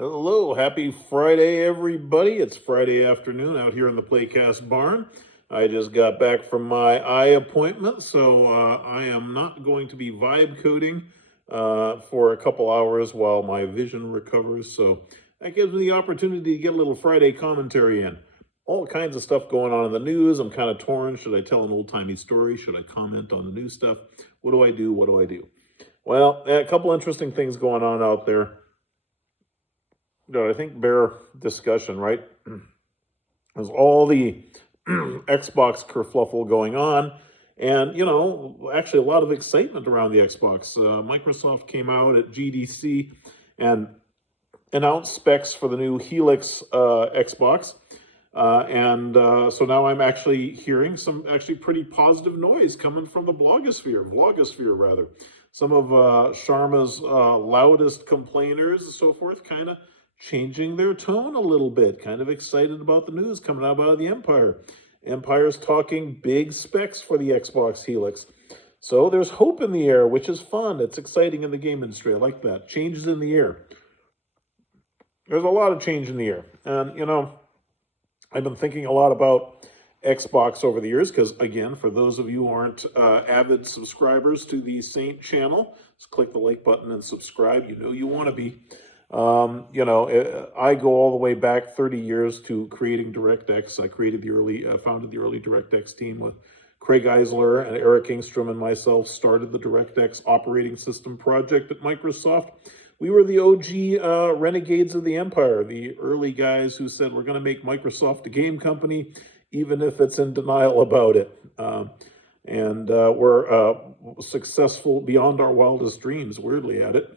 Hello, happy Friday, everybody. It's Friday afternoon out here in the Playcast barn. I just got back from my eye appointment, so I am not going to be vibe coding for a couple hours while my vision recovers. So that gives me the opportunity to get a little Friday commentary in. All kinds of stuff going on in the news. I'm kind of torn. Should I tell an old-timey story? Should I comment on the new stuff? What do I do? What do I do? Well, a couple interesting things going on out there. I think bear discussion, right? There's all the Xbox kerfluffle going on, and actually a lot of excitement around the Xbox. Microsoft came out at GDC and announced specs for the new Helix Xbox, so now I'm actually hearing some actually pretty positive noise coming from the vlogosphere rather. Some of Sharma's loudest complainers and so forth kind of changing their tone a little bit, kind of excited about the news coming out of the Empire. Empire's talking big specs for the Xbox Helix. So there's hope in the air, which is fun. It's exciting in the game industry. I like that. Changes in the air. There's a lot of change in the air. And, I've been thinking a lot about Xbox over the years because, again, for those of you who aren't avid subscribers to the Saint channel, just click the like button and subscribe. You know you want to be. I go all the way back 30 years to creating DirectX. I founded the early DirectX team with Craig Eisler and Eric Engstrom and myself, started the DirectX operating system project at Microsoft. We were the OG renegades of the Empire, the early guys who said, we're going to make Microsoft a game company, even if it's in denial about it. We're successful beyond our wildest dreams, weirdly, at it.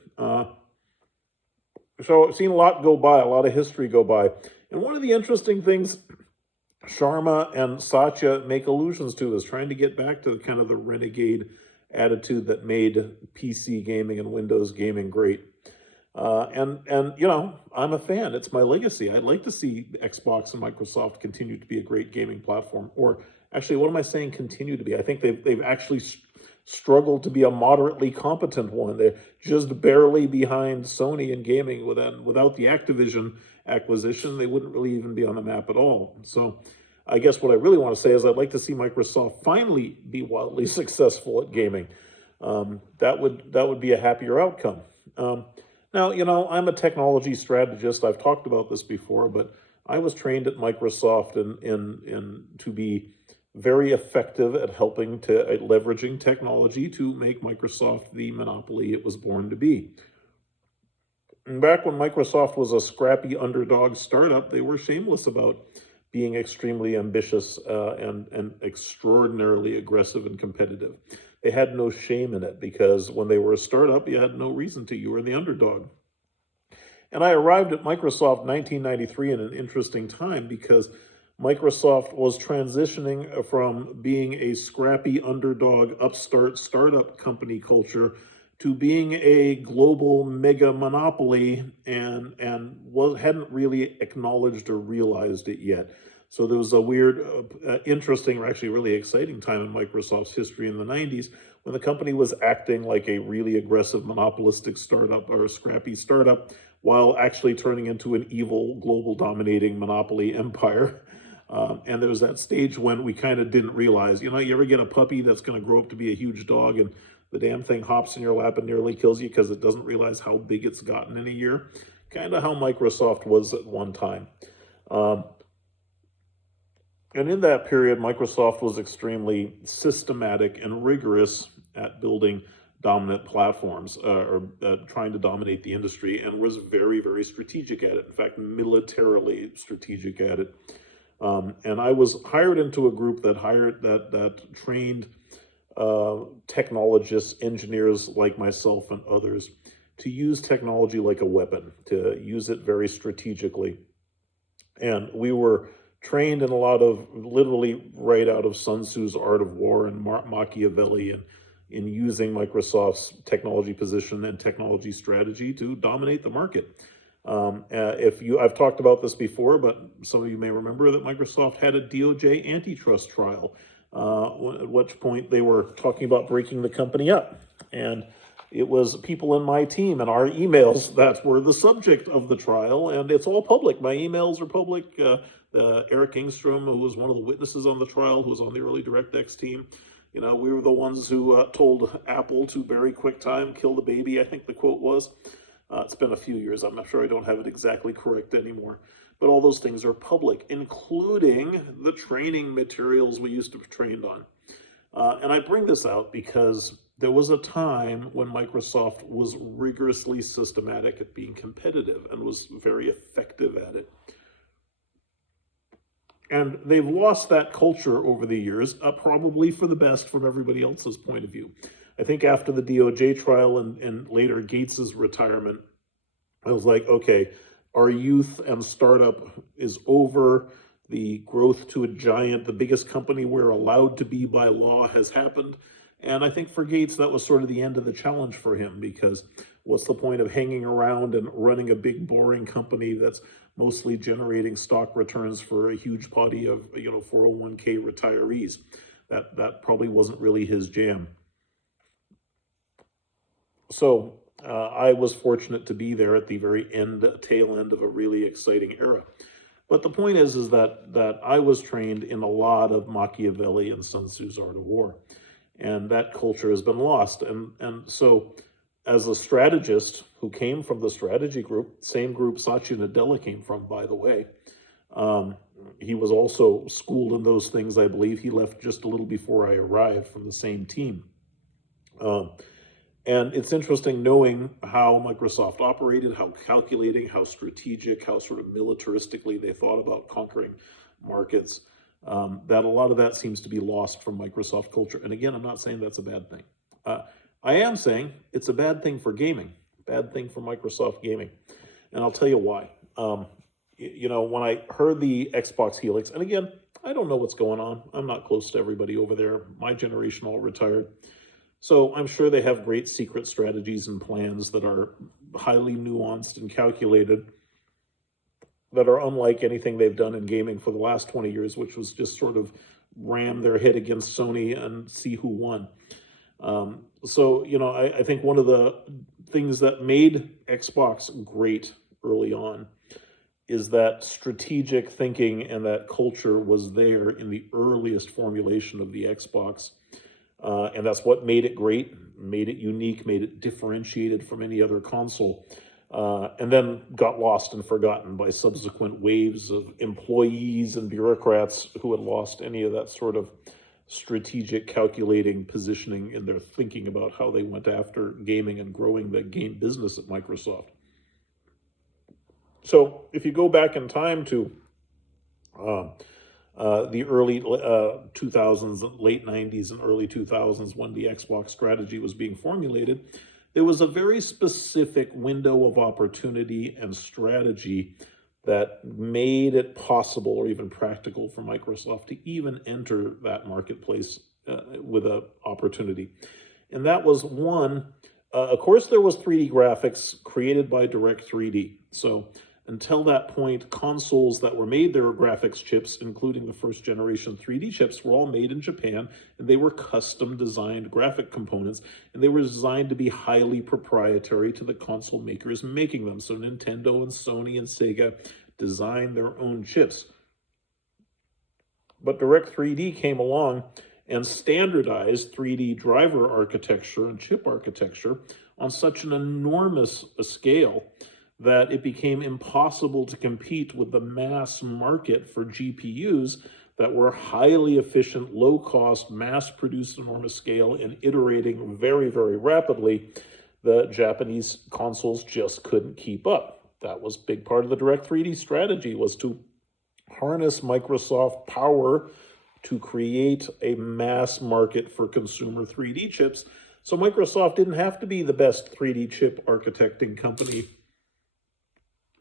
So I've seen a lot go by, a lot of history go by. And one of the interesting things Sharma and Satya make allusions to is trying to get back to kind of the renegade attitude that made PC gaming and Windows gaming great. I'm a fan. It's my legacy. I'd like to see Xbox and Microsoft continue to be a great gaming platform. Or actually, what am I saying continue to be? I think they've actually struggled to be a moderately competent one. They're just barely behind Sony in gaming. Without the Activision acquisition, they wouldn't really even be on the map at all. So I guess what I really want to say is I'd like to see Microsoft finally be wildly successful at gaming. That would be a happier outcome. Now, I'm a technology strategist. I've talked about this before, but I was trained at Microsoft to be very effective at leveraging technology to make Microsoft the monopoly it was born to be. And back when Microsoft was a scrappy underdog startup, they were shameless about being extremely ambitious and extraordinarily aggressive and competitive. They had no shame in it because when they were a startup, you had no reason to. You were the underdog. And I arrived at Microsoft in 1993 in an interesting time because Microsoft was transitioning from being a scrappy underdog upstart startup company culture to being a global mega monopoly and hadn't really acknowledged or realized it yet. So there was a weird, interesting, or actually really exciting time in Microsoft's history in the 90s when the company was acting like a really aggressive monopolistic startup or a scrappy startup while actually turning into an evil global dominating monopoly empire. And there was that stage when we kind of didn't realize, you ever get a puppy that's going to grow up to be a huge dog and the damn thing hops in your lap and nearly kills you because it doesn't realize how big it's gotten in a year? Kind of how Microsoft was at one time. And in that period, Microsoft was extremely systematic and rigorous at building dominant platforms or trying to dominate the industry, and was very, very strategic at it. In fact, militarily strategic at it. And I was hired into a group that trained technologists, engineers like myself and others to use technology like a weapon, to use it very strategically. And we were trained in a lot of, literally right out of Sun Tzu's Art of War and Machiavelli, and in using Microsoft's technology position and technology strategy to dominate the market. I've talked about this before, but some of you may remember that Microsoft had a DOJ antitrust trial, at which point they were talking about breaking the company up. And It was people in my team and our emails that were the subject of the trial, and it's all public. My emails are public. Eric Engstrom, who was one of the witnesses on the trial, who was on the early DirectX team, we were the ones who told Apple to bury QuickTime, kill the baby, I think the quote was. It's been a few years. I'm not sure, I don't have it exactly correct anymore. But all those things are public, including the training materials we used to be trained on. And I bring this out because there was a time when Microsoft was rigorously systematic at being competitive and was very effective at it. And they've lost that culture over the years, probably for the best from everybody else's point of view. I think after the DOJ trial and later Gates's retirement, I was like, okay, our youth and startup is over. The growth to a giant, the biggest company we're allowed to be by law, has happened. And I think for Gates, that was sort of the end of the challenge for him, because what's the point of hanging around and running a big, boring company that's mostly generating stock returns for a huge body of 401k retirees? That probably wasn't really his jam. So I was fortunate to be there at the very tail end of a really exciting era. But the point is that I was trained in a lot of Machiavelli and Sun Tzu's Art of War, and that culture has been lost. And so, as a strategist who came from the strategy group, same group Satya Nadella came from, by the way, he was also schooled in those things, I believe. He left just a little before I arrived from the same team. And it's interesting knowing how Microsoft operated, how calculating, how strategic, how sort of militaristically they thought about conquering markets, that a lot of that seems to be lost from Microsoft culture. And again, I'm not saying that's a bad thing. I am saying it's a bad thing for gaming, bad thing for Microsoft gaming. And I'll tell you why. When I heard the Xbox Helix, and again, I don't know what's going on. I'm not close to everybody over there. My generation all retired. So I'm sure they have great secret strategies and plans that are highly nuanced and calculated, that are unlike anything they've done in gaming for the last 20 years, which was just sort of ram their head against Sony and see who won. I think one of the things that made Xbox great early on is that strategic thinking, and that culture was there in the earliest formulation of the Xbox. And that's what made it great, made it unique, made it differentiated from any other console, and then got lost and forgotten by subsequent waves of employees and bureaucrats who had lost any of that sort of strategic calculating positioning in their thinking about how they went after gaming and growing the game business at Microsoft. So if you go back in time to the early 2000s, late 90s and early 2000s, when the Xbox strategy was being formulated, there was a very specific window of opportunity and strategy that made it possible or even practical for Microsoft to even enter that marketplace with an opportunity. And that was one, of course, there was 3D graphics created by Direct3D. So until that point, consoles that were made, there were graphics chips, including the first generation 3D chips, were all made in Japan, and they were custom designed graphic components, and they were designed to be highly proprietary to the console makers making them. So Nintendo and Sony and Sega designed their own chips. But Direct3D came along and standardized 3D driver architecture and chip architecture on such an enormous scale that it became impossible to compete with the mass market for GPUs that were highly efficient, low-cost, mass-produced, enormous scale, and iterating very, very rapidly. The Japanese consoles just couldn't keep up. That was a big part of the Direct3D strategy, was to harness Microsoft power to create a mass market for consumer 3D chips. So Microsoft didn't have to be the best 3D chip architecting company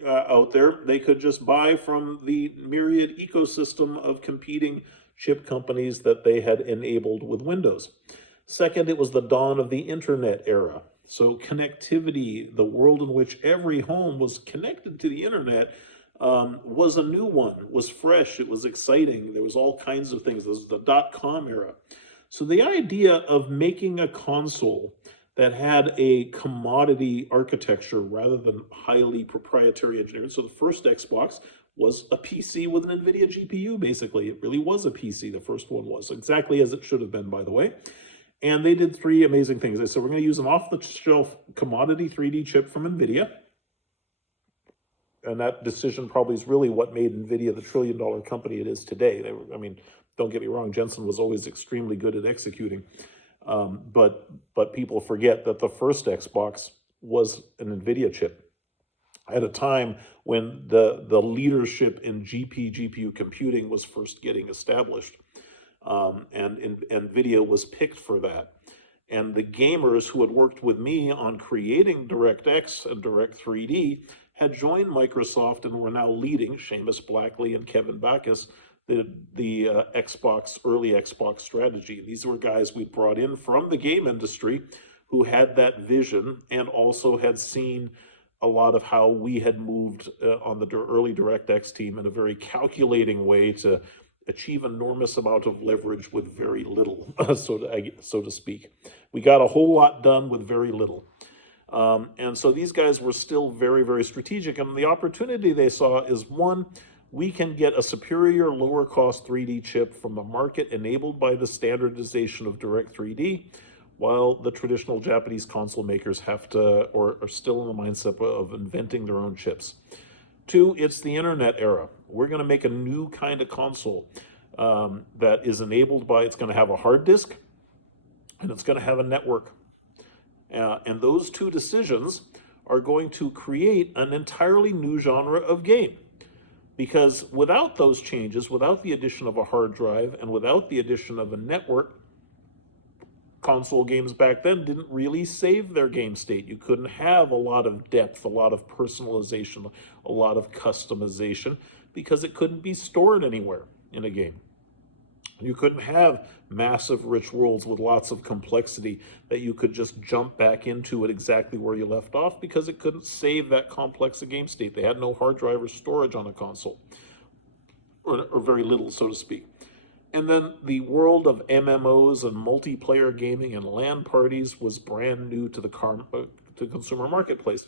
out there. They could just buy from the myriad ecosystem of competing chip companies that they had enabled with Windows. Second, it was the dawn of the internet era. So connectivity, the world in which every home was connected to the internet, was a new one, was fresh, it was exciting. There was all kinds of things. This was the .com era. So the idea of making a console that had a commodity architecture rather than highly proprietary engineering. So the first Xbox was a PC with an NVIDIA GPU, basically. It really was a PC, the first one was, exactly as it should have been, by the way. And they did three amazing things. They said, we're going to use an off-the-shelf commodity 3D chip from NVIDIA. And that decision probably is really what made NVIDIA the trillion-dollar company it is today. I mean, don't get me wrong, Jensen was always extremely good at executing. But people forget that the first Xbox was an NVIDIA chip at a time when the leadership in GPU computing was first getting established. And NVIDIA was picked for that. And the gamers who had worked with me on creating DirectX and Direct3D had joined Microsoft and were now leading, Seamus Blackley and Kevin Backus, the early Xbox strategy. These were guys we brought in from the game industry who had that vision and also had seen a lot of how we had moved on the early DirectX team in a very calculating way to achieve enormous amount of leverage with very little, so to speak. We got a whole lot done with very little. And so these guys were still very, very strategic. And the opportunity they saw is, one, we can get a superior, lower cost 3D chip from the market enabled by the standardization of Direct3D, while the traditional Japanese console makers have to, or are still in the mindset of inventing their own chips. Two, it's the internet era. We're going to make a new kind of console that is enabled by, it's going to have a hard disk and it's going to have a network. And those two decisions are going to create an entirely new genre of game. Because without those changes, without the addition of a hard drive and without the addition of a network, console games back then didn't really save their game state. You couldn't have a lot of depth, a lot of personalization, a lot of customization, because it couldn't be stored anywhere in a game. You couldn't have massive rich worlds with lots of complexity that you could just jump back into at exactly where you left off, because it couldn't save that complex a game state. They had no hard drive or storage on a console, or very little, so to speak. And then the world of MMOs and multiplayer gaming and LAN parties was brand new to the consumer marketplace.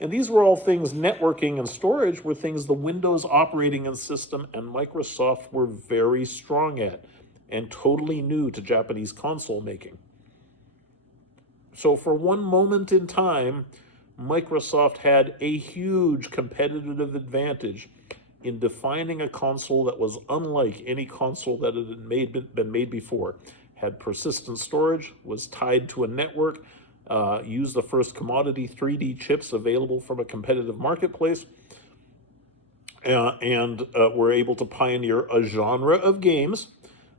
And these were all things, networking and storage were things the Windows operating system and Microsoft were very strong at and totally new to Japanese console making. So for one moment in time, Microsoft had a huge competitive advantage in defining a console that was unlike any console that had been made before. Had persistent storage, was tied to a network, used the first commodity 3D chips available from a competitive marketplace, and were able to pioneer a genre of games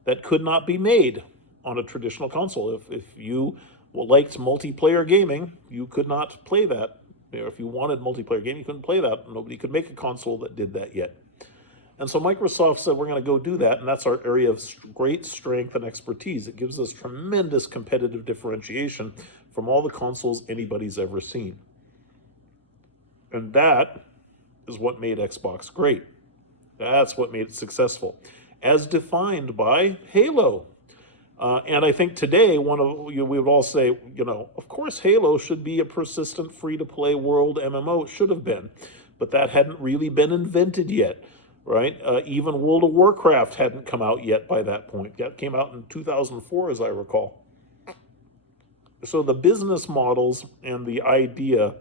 that could not be made on a traditional console. If you liked multiplayer gaming, you could not play that. If you wanted multiplayer gaming, you couldn't play that. Nobody could make a console that did that yet. And so Microsoft said, we're going to go do that, and that's our area of great strength and expertise. It gives us tremendous competitive differentiation from all the consoles anybody's ever seen. And that is what made Xbox great. That's what made it successful, as defined by Halo. And I think today, we would all say, of course Halo should be a persistent free-to-play world MMO. It should have been, but that hadn't really been invented yet, right? Even World of Warcraft hadn't come out yet by that point. That came out in 2004, as I recall. So the business models and the ideas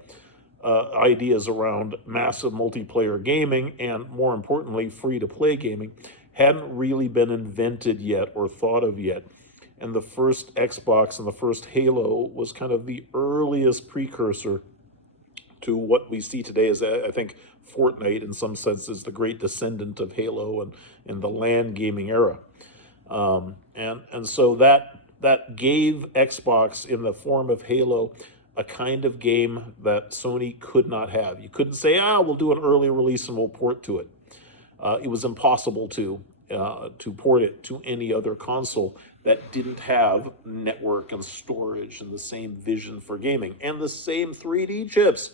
around massive multiplayer gaming and, more importantly, free-to-play gaming hadn't really been invented yet or thought of yet. And the first Xbox and the first Halo was kind of the earliest precursor to what we see today as, I think, Fortnite in some sense is the great descendant of Halo and the LAN gaming era. And so that gave Xbox, in the form of Halo, a kind of game that Sony could not have. You couldn't say, we'll do an early release and we'll port to it. It was impossible to port it to any other console that didn't have network and storage and the same vision for gaming and the same 3D chips,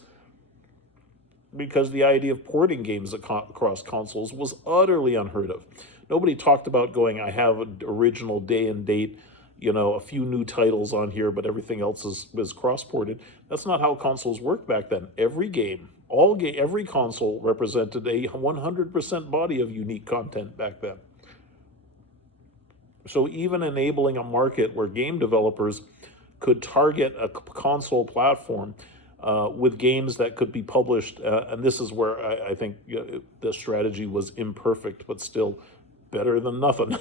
because the idea of porting games across consoles was utterly unheard of. Nobody talked about going, I have an original day and date, a few new titles on here, but everything else is cross-ported. That's not how consoles worked back then. Every game, every console represented a 100% body of unique content back then. So even enabling a market where game developers could target a console platform with games that could be published, and this is where I think the strategy was imperfect, but still better than nothing.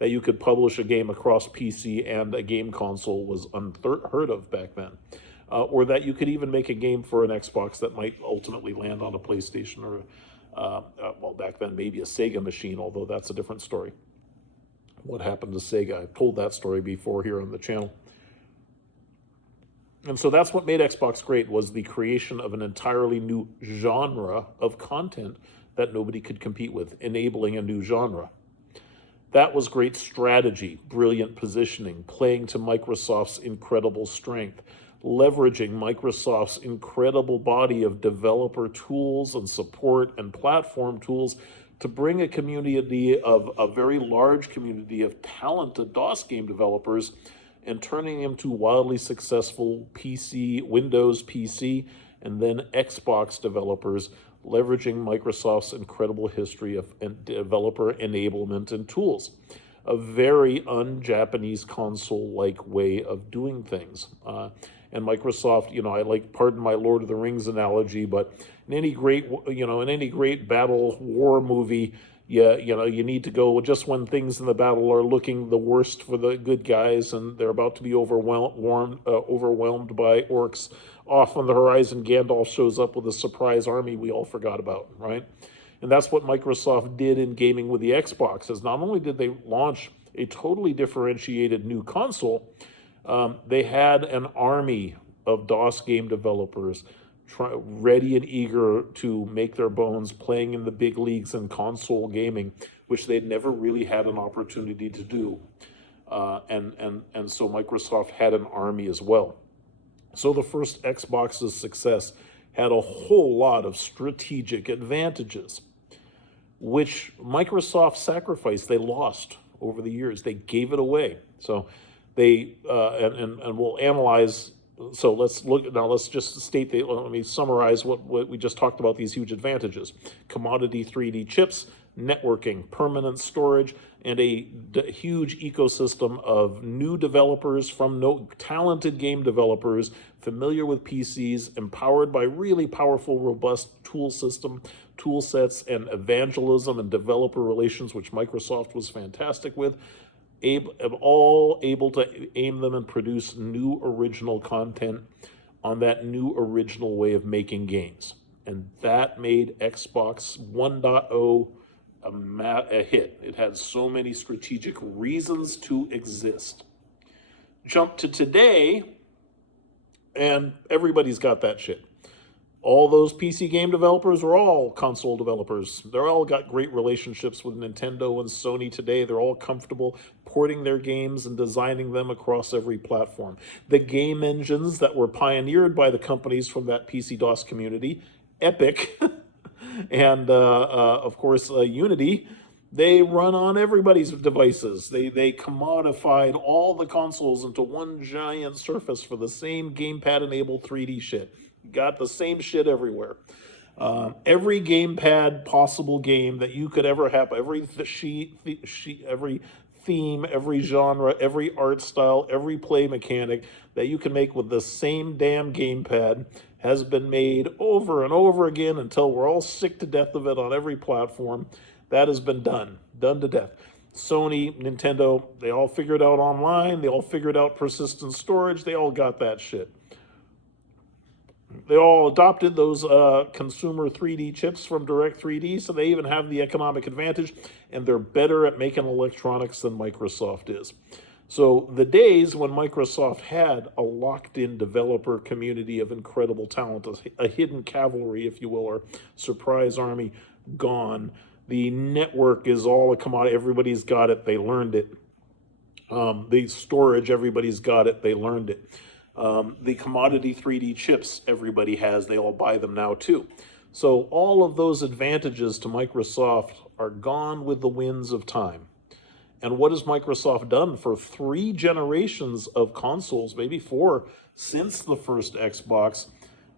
That you could publish a game across PC and a game console was unheard of back then. Or that you could even make a game for an Xbox that might ultimately land on a PlayStation or, well, back then maybe a Sega machine, although that's a different story. What happened to Sega? I've told that story before here on the channel. And so that's what made Xbox great, was the creation of an entirely new genre of content that nobody could compete with, enabling a new genre. That was great strategy, brilliant positioning, playing to Microsoft's incredible strength, leveraging Microsoft's incredible body of developer tools and support and platform tools to bring a community of a very large community of talented DOS game developers and turning them to wildly successful Windows PC, and then Xbox developers, leveraging Microsoft's incredible history of developer enablement and tools. A very un-Japanese console-like way of doing things. And Microsoft, pardon my Lord of the Rings analogy, but in any great battle war movie, you need to go just when things in the battle are looking the worst for the good guys and they're about to be overwhelmed by orcs. Off on the horizon, Gandalf shows up with a surprise army we all forgot about, right? And that's what Microsoft did in gaming with the Xbox, is not only did they launch a totally differentiated new console, they had an army of DOS game developers ready and eager to make their bones playing in the big leagues in console gaming, which they'd never really had an opportunity to do. And so Microsoft had an army as well. So the first Xbox's success had a whole lot of strategic advantages, which Microsoft sacrificed. They lost over the years. They gave it away. So they, and we'll analyze. So let's just state, let me summarize what we just talked about, these huge advantages. Commodity 3D chips, networking, permanent storage, and a huge ecosystem of new developers from talented game developers, familiar with PCs, empowered by really powerful, robust tool sets, and evangelism and developer relations, which Microsoft was fantastic with. All able to aim them and produce new original content on that new original way of making games. And that made Xbox 1.0 a hit. It had so many strategic reasons to exist. Jump to today, and everybody's got that shit. All those PC game developers are all console developers. They're all got great relationships with Nintendo and Sony today. They're all comfortable porting their games and designing them across every platform. The game engines that were pioneered by the companies from that PC-DOS community, Epic, and of course Unity, they run on everybody's devices. They commodified all the consoles into one giant surface for the same gamepad-enabled 3D shit. Got the same shit everywhere. Every gamepad possible game that you could ever have, every theme, every genre, every art style, every play mechanic that you can make with the same damn gamepad has been made over and over again until we're all sick to death of it on every platform. That has been done to death. Sony, Nintendo, they all figured out online. They all figured out persistent storage. They all got that shit. They all adopted those consumer 3D chips from Direct3D, so they even have the economic advantage, and they're better at making electronics than Microsoft is. So the days when Microsoft had a locked-in developer community of incredible talent, a hidden cavalry, if you will, or surprise army, gone. The network is all a commodity. Everybody's got it. They learned it. The storage, everybody's got it. They learned it. The commodity 3D chips everybody has, they all buy them now too. So all of those advantages to Microsoft are gone with the winds of time. And what has Microsoft done for 3 generations of consoles, maybe 4, since the first Xbox?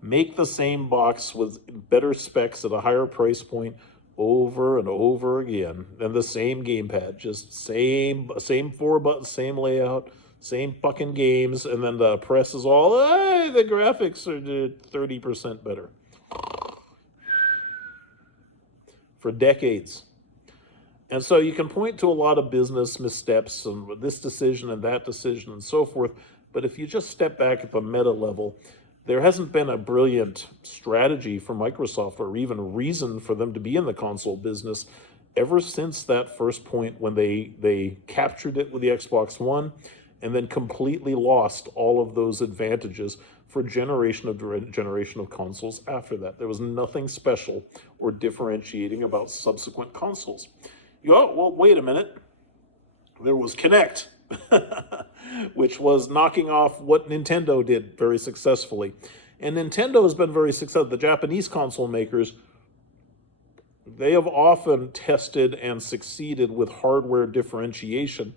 Make the same box with better specs at a higher price point over and over again, and the same gamepad, just same 4 buttons, same layout, same fucking games, and then the press is all, hey, the graphics are 30% better. For decades. And so you can point to a lot of business missteps and this decision and that decision and so forth, but if you just step back at the meta level, there hasn't been a brilliant strategy for Microsoft or even a reason for them to be in the console business ever since that first point when they captured it with the Xbox One and then completely lost all of those advantages for generation of consoles after that. There was nothing special or differentiating about subsequent consoles. You go, oh, well, wait a minute. There was Kinect, which was knocking off what Nintendo did very successfully. And Nintendo has been very successful. The Japanese console makers, they have often tested and succeeded with hardware differentiation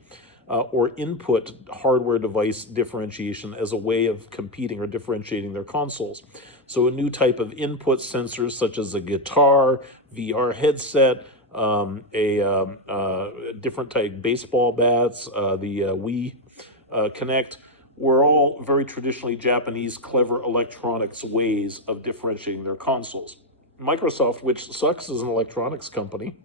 or input hardware device differentiation as a way of competing or differentiating their consoles. So a new type of input sensors such as a guitar, VR headset, different type baseball bats, the Wii Connect, were all very traditionally Japanese clever electronics ways of differentiating their consoles. Microsoft, which sucks as an electronics company,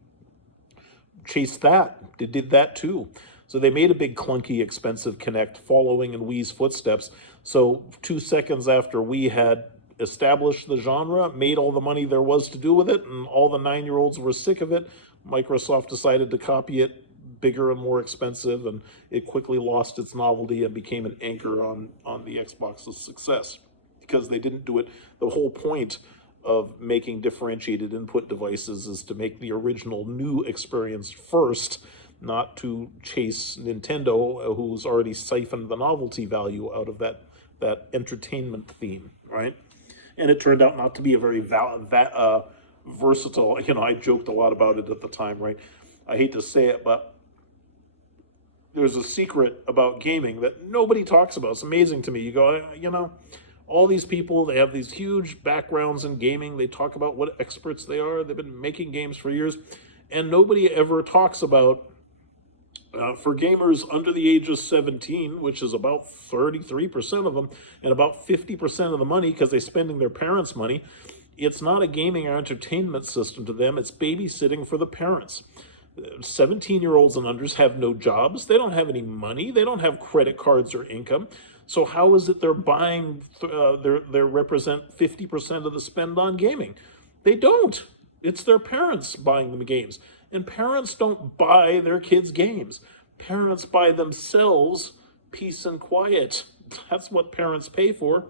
chased that. They did that too. So they made a big clunky expensive Kinect following in Wii's footsteps. So 2 seconds after Wii had established the genre, made all the money there was to do with it, and all the 9-year-olds were sick of it, Microsoft decided to copy it bigger and more expensive, and it quickly lost its novelty and became an anchor on the Xbox's success because they didn't do it. The whole point of making differentiated input devices is to make the original new experience first, not to chase Nintendo, who's already siphoned the novelty value out of that entertainment theme, right? And it turned out not to be a very versatile, I joked a lot about it at the time, right? I hate to say it, but there's a secret about gaming that nobody talks about. It's amazing to me. You go, all these people, they have these huge backgrounds in gaming. They talk about what experts they are. They've been making games for years. And nobody ever talks about, for gamers under the age of 17, which is about 33% of them, and about 50% of the money because they're spending their parents' money, it's not a gaming or entertainment system to them. It's babysitting for the parents. 17-year-olds and unders have no jobs. They don't have any money. They don't have credit cards or income. So how is it they're buying, they represent 50% of the spend on gaming? They don't. It's their parents buying them games. And parents don't buy their kids games. Parents buy themselves peace and quiet. That's what parents pay for.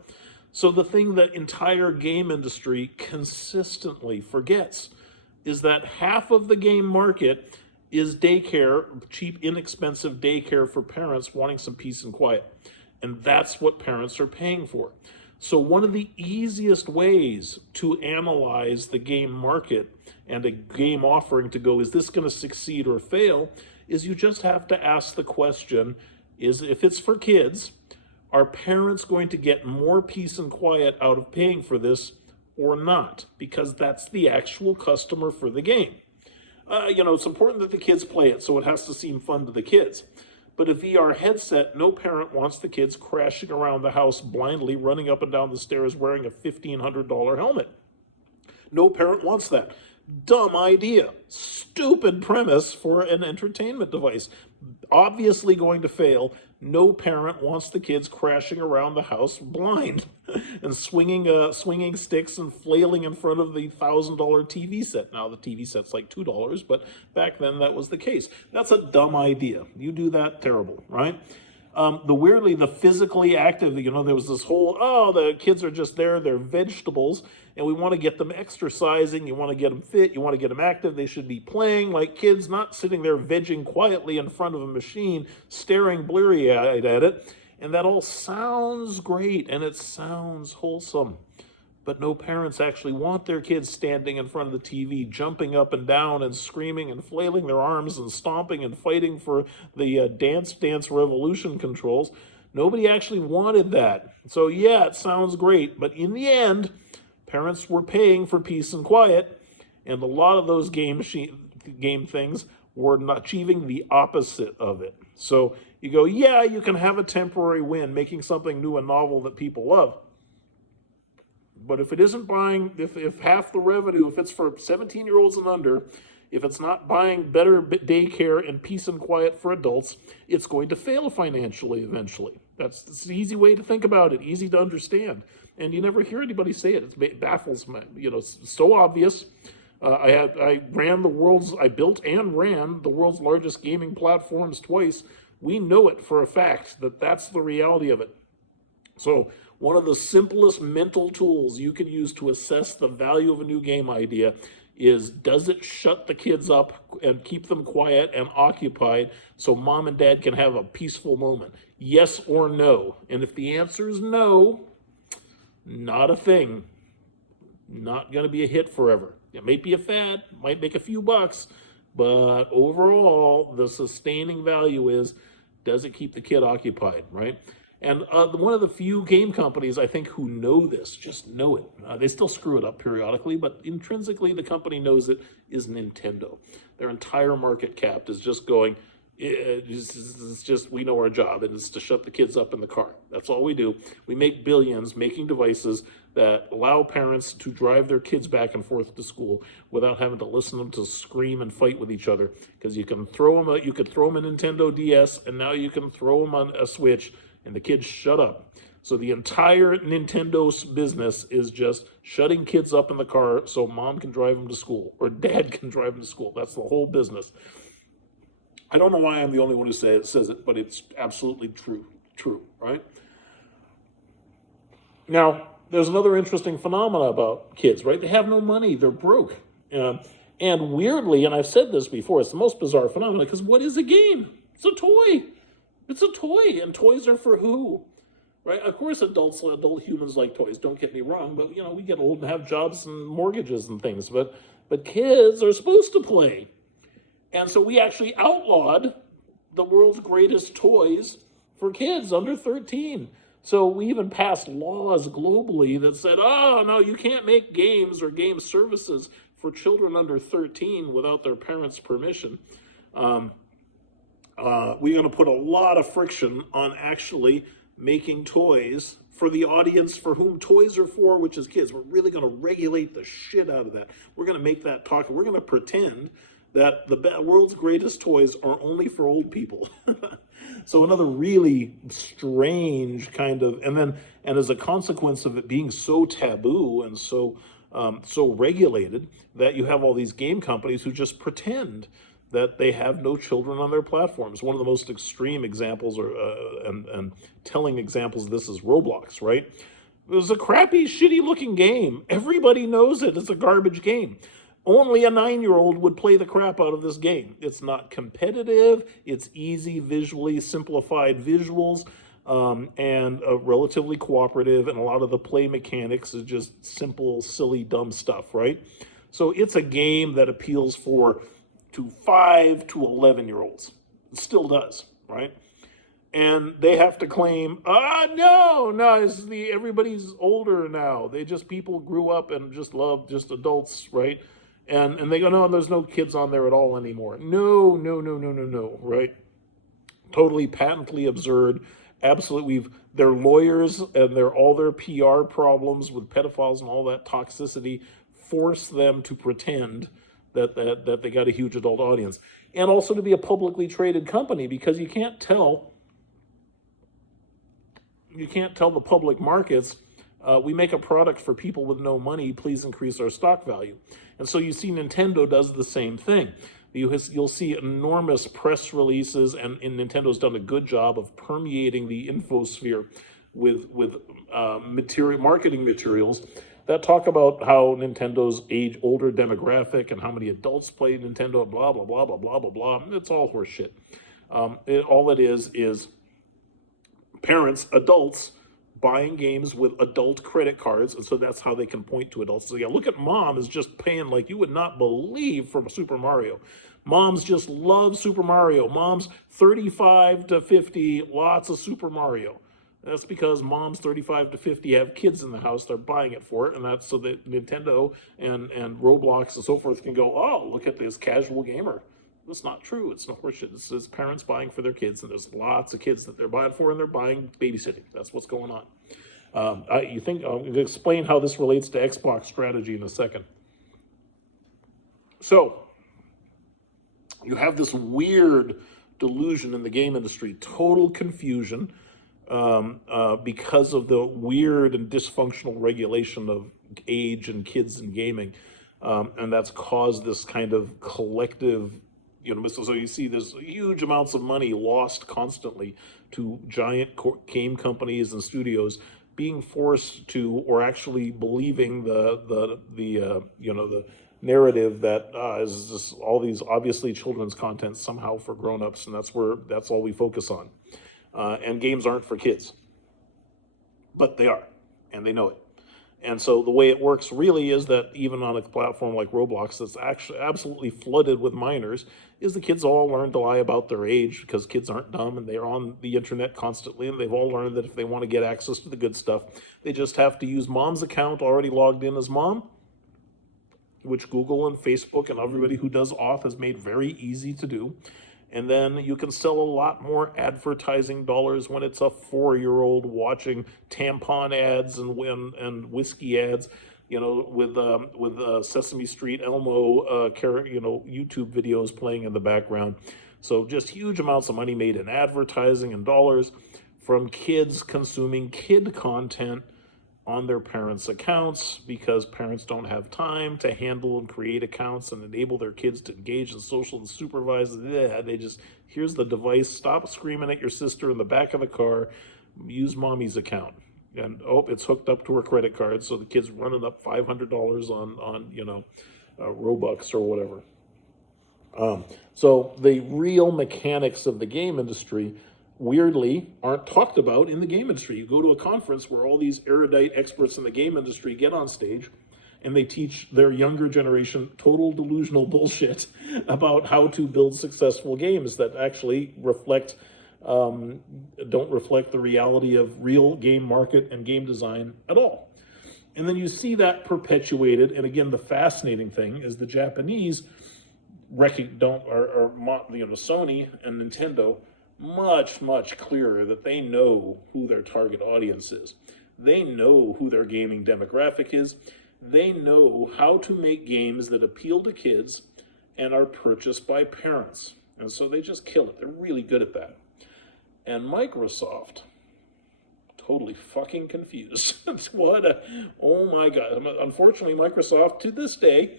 So the thing that entire game industry consistently forgets is that half of the game market is daycare, cheap, inexpensive daycare for parents wanting some peace and quiet. And that's what parents are paying for. So one of the easiest ways to analyze the game market and a game offering to go, is this going to succeed or fail, is you just have to ask the question, is if it's for kids, are parents going to get more peace and quiet out of paying for this or not? Because that's the actual customer for the game. It's important that the kids play it, so it has to seem fun to the kids. But a VR headset, no parent wants the kids crashing around the house blindly, running up and down the stairs wearing a $1,500 helmet. No parent wants that. Dumb idea. Stupid premise for an entertainment device. Obviously going to fail. No parent wants the kids crashing around the house blind and swinging sticks and flailing in front of the $1,000 TV set. Now the TV set's like $2, but back then that was the case. That's a dumb idea. You do that, terrible, right? The physically active, there was this whole, the kids are just there, they're vegetables, and we want to get them exercising, you want to get them fit, you want to get them active, they should be playing like kids, not sitting there vegging quietly in front of a machine, staring bleary-eyed at it. And that all sounds great, and it sounds wholesome. but no parents actually want their kids standing in front of the TV, jumping up and down and screaming and flailing their arms and stomping and fighting for the Dance Dance Revolution controls. Nobody actually wanted that. So yeah, it sounds great, but in the end, parents were paying for peace and quiet, and a lot of those game things were not achieving the opposite of it. So you go, yeah, you can have a temporary win, making something new and novel that people love. But if it isn't buying, if half the revenue, if it's for 17-year-olds and under, if it's not buying better daycare and peace and quiet for adults, it's going to fail financially eventually. That's the easy way to think about it, easy to understand. And you never hear anybody say it. It baffles me. It's so obvious. I built and ran the world's largest gaming platforms twice. We know it for a fact that that's the reality of it. So one of the simplest mental tools you can use to assess the value of a new game idea is, does it shut the kids up and keep them quiet and occupied so mom and dad can have a peaceful moment? Yes or no? And if the answer is no, not a thing. Not going to be a hit forever. It might be a fad, might make a few bucks, but overall, the sustaining value is, does it keep the kid occupied, right? And one of the few game companies, I think, who know this, just know it. They still screw it up periodically, but intrinsically the company knows it, is Nintendo. Their entire market cap is just going, it's just, we know our job, and it's to shut the kids up in the car. That's all we do. We make billions making devices that allow parents to drive their kids back and forth to school without having to listen to them to scream and fight with each other. Because you can throw them you could throw them a Nintendo DS, and now you can throw them on a Switch, and the kids shut up. So the entire Nintendo's business is just shutting kids up in the car so mom can drive them to school or dad can drive them to school. That's the whole business. I don't know why I'm the only one who says it, but it's absolutely true, right? Now, there's another interesting phenomena about kids, right? They have no money, they're broke. And weirdly, and I've said this before, it's the most bizarre phenomenon, because what is a game? It's a toy. It's a toy, and toys are for who? Right? Of course, adult humans like toys, don't get me wrong, but we get old and have jobs and mortgages and things, but kids are supposed to play. And so we actually outlawed the world's greatest toys for kids under 13. So we even passed laws globally that said, oh, no, you can't make games or game services for children under 13 without their parents' permission. We're going to put a lot of friction on actually making toys for the audience for whom toys are for, which is kids. We're really going to regulate the shit out of that. We're going to make that talk. We're going to pretend that the world's greatest toys are only for old people. So another really strange kind of, and as a consequence of it being so taboo and so regulated, that you have all these game companies who just pretend that they have no children on their platforms. One of the most extreme examples and telling examples of this is Roblox, right? It was a crappy, shitty-looking game. Everybody knows it. It's a garbage game. Only a 9-year-old would play the crap out of this game. It's not competitive. It's easy, visually simplified visuals, and relatively cooperative. And a lot of the play mechanics is just simple, silly, dumb stuff, right? So it's a game that appeals to 5 to 11-year-olds. It still does, right? And they have to claim, no, everybody's older now. People grew up and just love just adults, right? And they go, no, there's no kids on there at all anymore. No, right? Totally patently absurd. Absolutely. Their lawyers and all their PR problems with pedophiles and all that toxicity force them to pretend that they got a huge adult audience. And also to be a publicly traded company, because you can't tell the public markets, we make a product for people with no money, please increase our stock value. And so you see Nintendo does the same thing. You'll see enormous press releases, and Nintendo's done a good job of permeating the infosphere with marketing materials that talk about how Nintendo's older demographic and how many adults play Nintendo, blah, blah, blah, blah, blah, blah, blah. It's all horseshit. All it is parents, adults, buying games with adult credit cards, and so that's how they can point to adults. So yeah, look at mom is just paying like you would not believe for Super Mario. Moms just love Super Mario. Moms 35 to 50, lots of Super Mario. That's because moms 35 to 50 have kids in the house. They're buying it for it, and that's so that Nintendo and Roblox and so forth can go, oh, look at this casual gamer. That's not true. It's not horseshit. It's parents buying for their kids, and there's lots of kids that they're buying for, and they're buying babysitting. That's what's going on. I'm going to explain how this relates to Xbox strategy in a second. So, you have this weird delusion in the game industry, total confusion, because of the weird and dysfunctional regulation of age and kids in gaming. And that's caused this kind of collective, so you see there's huge amounts of money lost constantly to giant game companies and studios being forced to, or actually believing the narrative that is just all these obviously children's content somehow for grown-ups, and that's all we focus on. And games aren't for kids, but they are, and they know it. And so the way it works really is that even on a platform like Roblox that's actually absolutely flooded with minors, is the kids all learn to lie about their age because kids aren't dumb and they're on the internet constantly, and they've all learned that if they want to get access to the good stuff, they just have to use mom's account already logged in as mom, which Google and Facebook and everybody who does auth has made very easy to do. And then you can sell a lot more advertising dollars when it's a 4-year-old watching tampon ads and whiskey ads, with Sesame Street Elmo, YouTube videos playing in the background. So just huge amounts of money made in advertising and dollars from kids consuming kid content on their parents' accounts because parents don't have time to handle and create accounts and enable their kids to engage in social and supervise. They just, here's the device, stop screaming at your sister in the back of the car, use mommy's account. And it's hooked up to her credit card, so the kid's running up $500 on Robux or whatever. So the real mechanics of the game industry weirdly aren't talked about in the game industry. You go to a conference where all these erudite experts in the game industry get on stage and they teach their younger generation total delusional bullshit about how to build successful games that actually don't reflect the reality of real game market and game design at all. And then you see that perpetuated. And again, the fascinating thing is the Japanese Sony and Nintendo much clearer that they know who their target audience is. They know who their gaming demographic is. They know how to make games that appeal to kids and are purchased by parents. And so they just kill it. They're really good at that. And Microsoft, totally fucking confused. Oh my God. Unfortunately, Microsoft to this day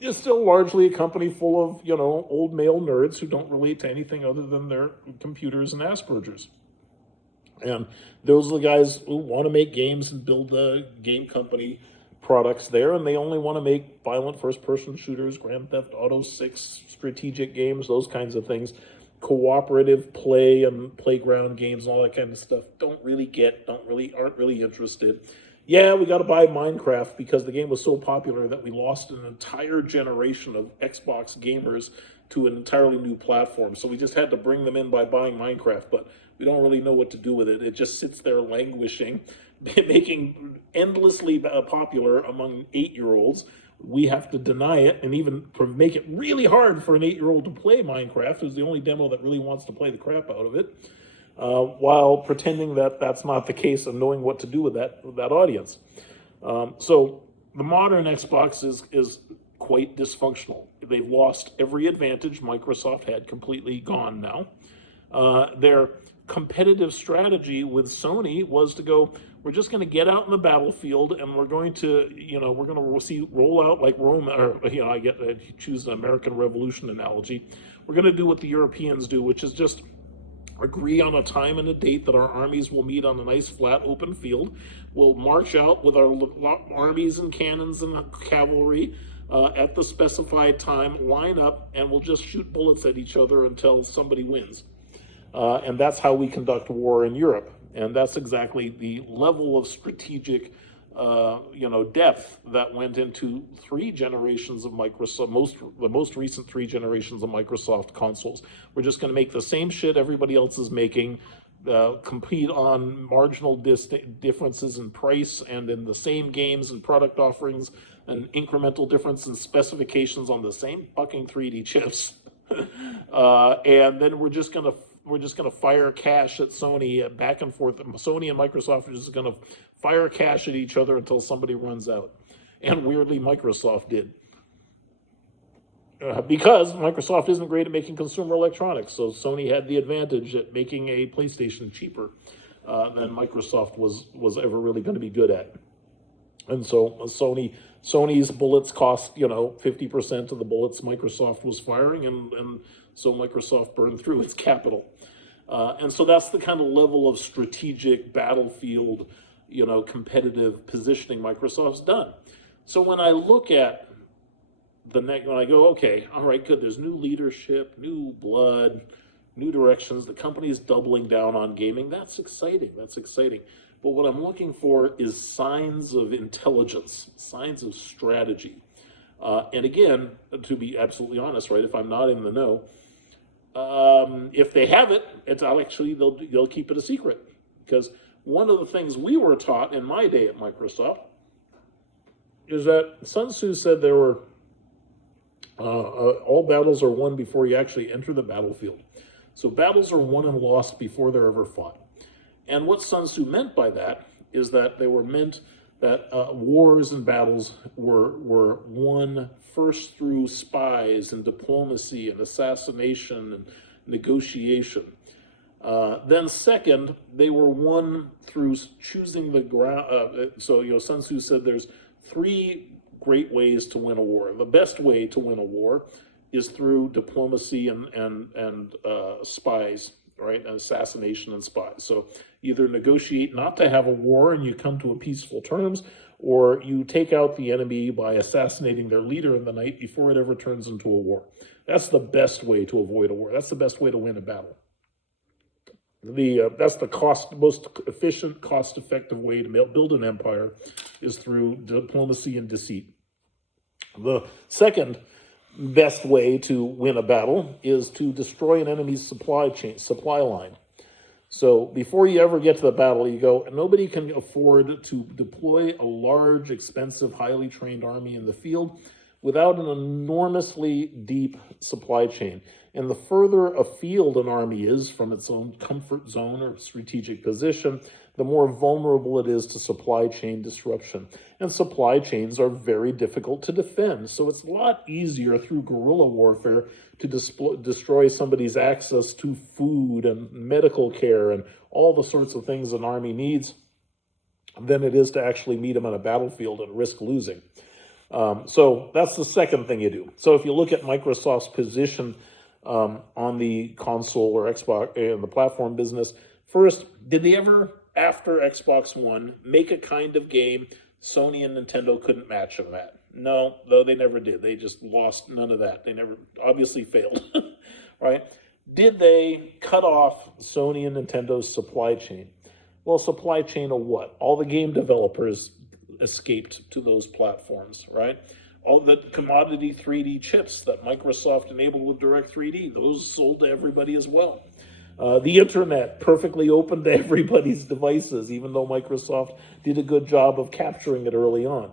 is still largely a company full of, old male nerds who don't relate to anything other than their computers and Asperger's. And those are the guys who want to make games and build the game company products there, and they only want to make violent first-person shooters, Grand Theft Auto 6, strategic games, those kinds of things, cooperative play and playground games, all that kind of stuff. Aren't really interested. Yeah, we got to buy Minecraft because the game was so popular that we lost an entire generation of Xbox gamers to an entirely new platform. So we just had to bring them in by buying Minecraft, but we don't really know what to do with it. It just sits there languishing, making endlessly popular among 8-year-olds. We have to deny it and even make it really hard for an 8-year-old to play Minecraft, who's the only demo that really wants to play the crap out of it. While pretending that that's not the case and knowing what to do with that audience. So the modern Xbox is quite dysfunctional. They've lost every advantage Microsoft had, completely gone now. Their competitive strategy with Sony was to go, we're just going to get out in the battlefield and we're going to roll out like Rome, or I choose an American Revolution analogy. We're going to do what the Europeans do, which is just agree on a time and a date that our armies will meet on a nice flat open field. We'll march out with our armies and cannons and cavalry at the specified time, line up, and we'll just shoot bullets at each other until somebody wins. And that's how we conduct war in Europe. And that's exactly the level of strategic depth that went into 3 generations of Microsoft, the most recent 3 generations of Microsoft consoles. We're just going to make the same shit everybody else is making, compete on marginal differences in price and in the same games and product offerings, an incremental difference in specifications on the same fucking 3D chips. And then we're just gonna fire cash at Sony back and forth. Sony and Microsoft are just gonna fire cash at each other until somebody runs out. And weirdly, Microsoft did. Because Microsoft isn't great at making consumer electronics, so Sony had the advantage at making a PlayStation cheaper than Microsoft was ever really going to be good at. And so Sony's bullets cost 50% of the bullets Microsoft was firing, and so Microsoft burned through its capital. And so that's the kind of level of strategic battlefield, competitive positioning Microsoft's done. So when I look at when I go, okay, all right, good, there's new leadership, new blood, new directions, the company's doubling down on gaming, that's exciting. But what I'm looking for is signs of intelligence, signs of strategy. And again, to be absolutely honest, right, if I'm not in the know, if they have it, they'll keep it a secret. Because one of the things we were taught in my day at Microsoft is that Sun Tzu said there were all battles are won before you actually enter the battlefield. So battles are won and lost before they're ever fought. And what Sun Tzu meant by that is that they were meant that wars and battles were won first through spies and diplomacy and assassination and negotiation. Then second, they were won through choosing the ground. So Sun Tzu said there's 3 great ways to win a war. The best way to win a war is through diplomacy and spies, right? And assassination and spies. So either negotiate not to have a war and you come to a peaceful terms, or you take out the enemy by assassinating their leader in the night before it ever turns into a war. That's the best way to avoid a war. That's the best way to win a battle. That's the most efficient, cost-effective way to build an empire is through diplomacy and deceit. The second best way to win a battle is to destroy an enemy's supply line. So before you ever get to the battle, you go, nobody can afford to deploy a large, expensive, highly trained army in the field without an enormously deep supply chain. And the further afield an army is from its own comfort zone or strategic position, the more vulnerable it is to supply chain disruption. And supply chains are very difficult to defend. So it's a lot easier through guerrilla warfare to destroy somebody's access to food and medical care and all the sorts of things an army needs than it is to actually meet them on a battlefield and risk losing. So that's the second thing you do. So if you look at Microsoft's position on the console or Xbox in the platform business, first, did they ever, after Xbox One, make a kind of game Sony and Nintendo couldn't match them at? No, though they never did. They just lost none of that. They never, obviously failed, right? Did they cut off Sony and Nintendo's supply chain? Well, supply chain of what? All the game developers escaped to those platforms, right? All the commodity 3D chips that Microsoft enabled with Direct 3D, those sold to everybody as well. The internet perfectly open to everybody's devices, even though Microsoft did a good job of capturing it early on.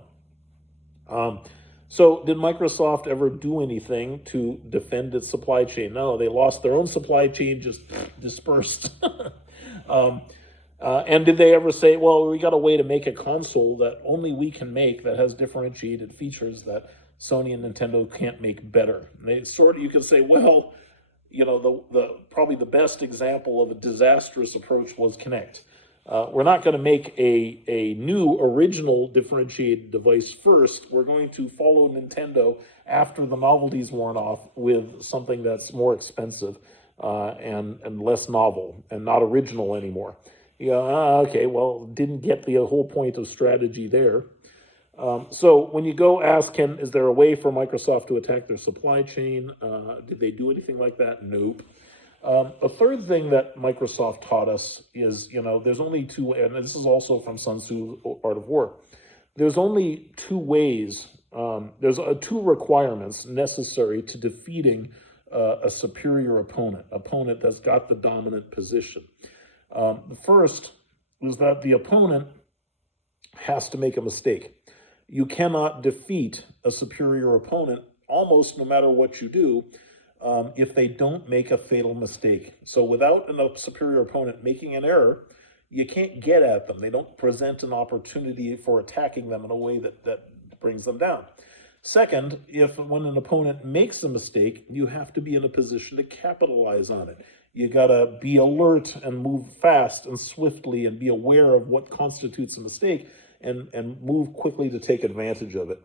So did Microsoft ever do anything to defend its supply chain? No, they lost their own supply chain, just dispersed. And did they ever say, well, we got a way to make a console that only we can make that has differentiated features that Sony and Nintendo can't make better? And they you could say, well, probably the best example of a disastrous approach was Kinect. We're not going to make a new original differentiated device first. We're going to follow Nintendo after the novelty's worn off with something that's more expensive and less novel and not original anymore. Okay, well, didn't get the whole point of strategy there. So when you go ask, is there a way for Microsoft to attack their supply chain? Did they do anything like that? Nope. A third thing that Microsoft taught us is, there's only two, and this is also from Sun Tzu's Art of War. There's only two ways, there's two requirements necessary to defeating a superior opponent that's got the dominant position. The first is that the opponent has to make a mistake. You cannot defeat a superior opponent almost no matter what you do if they don't make a fatal mistake. So without a superior opponent making an error, you can't get at them. They don't present an opportunity for attacking them in a way that brings them down. Second, when an opponent makes a mistake, you have to be in a position to capitalize on it. You gotta be alert and move fast and swiftly and be aware of what constitutes a mistake and move quickly to take advantage of it.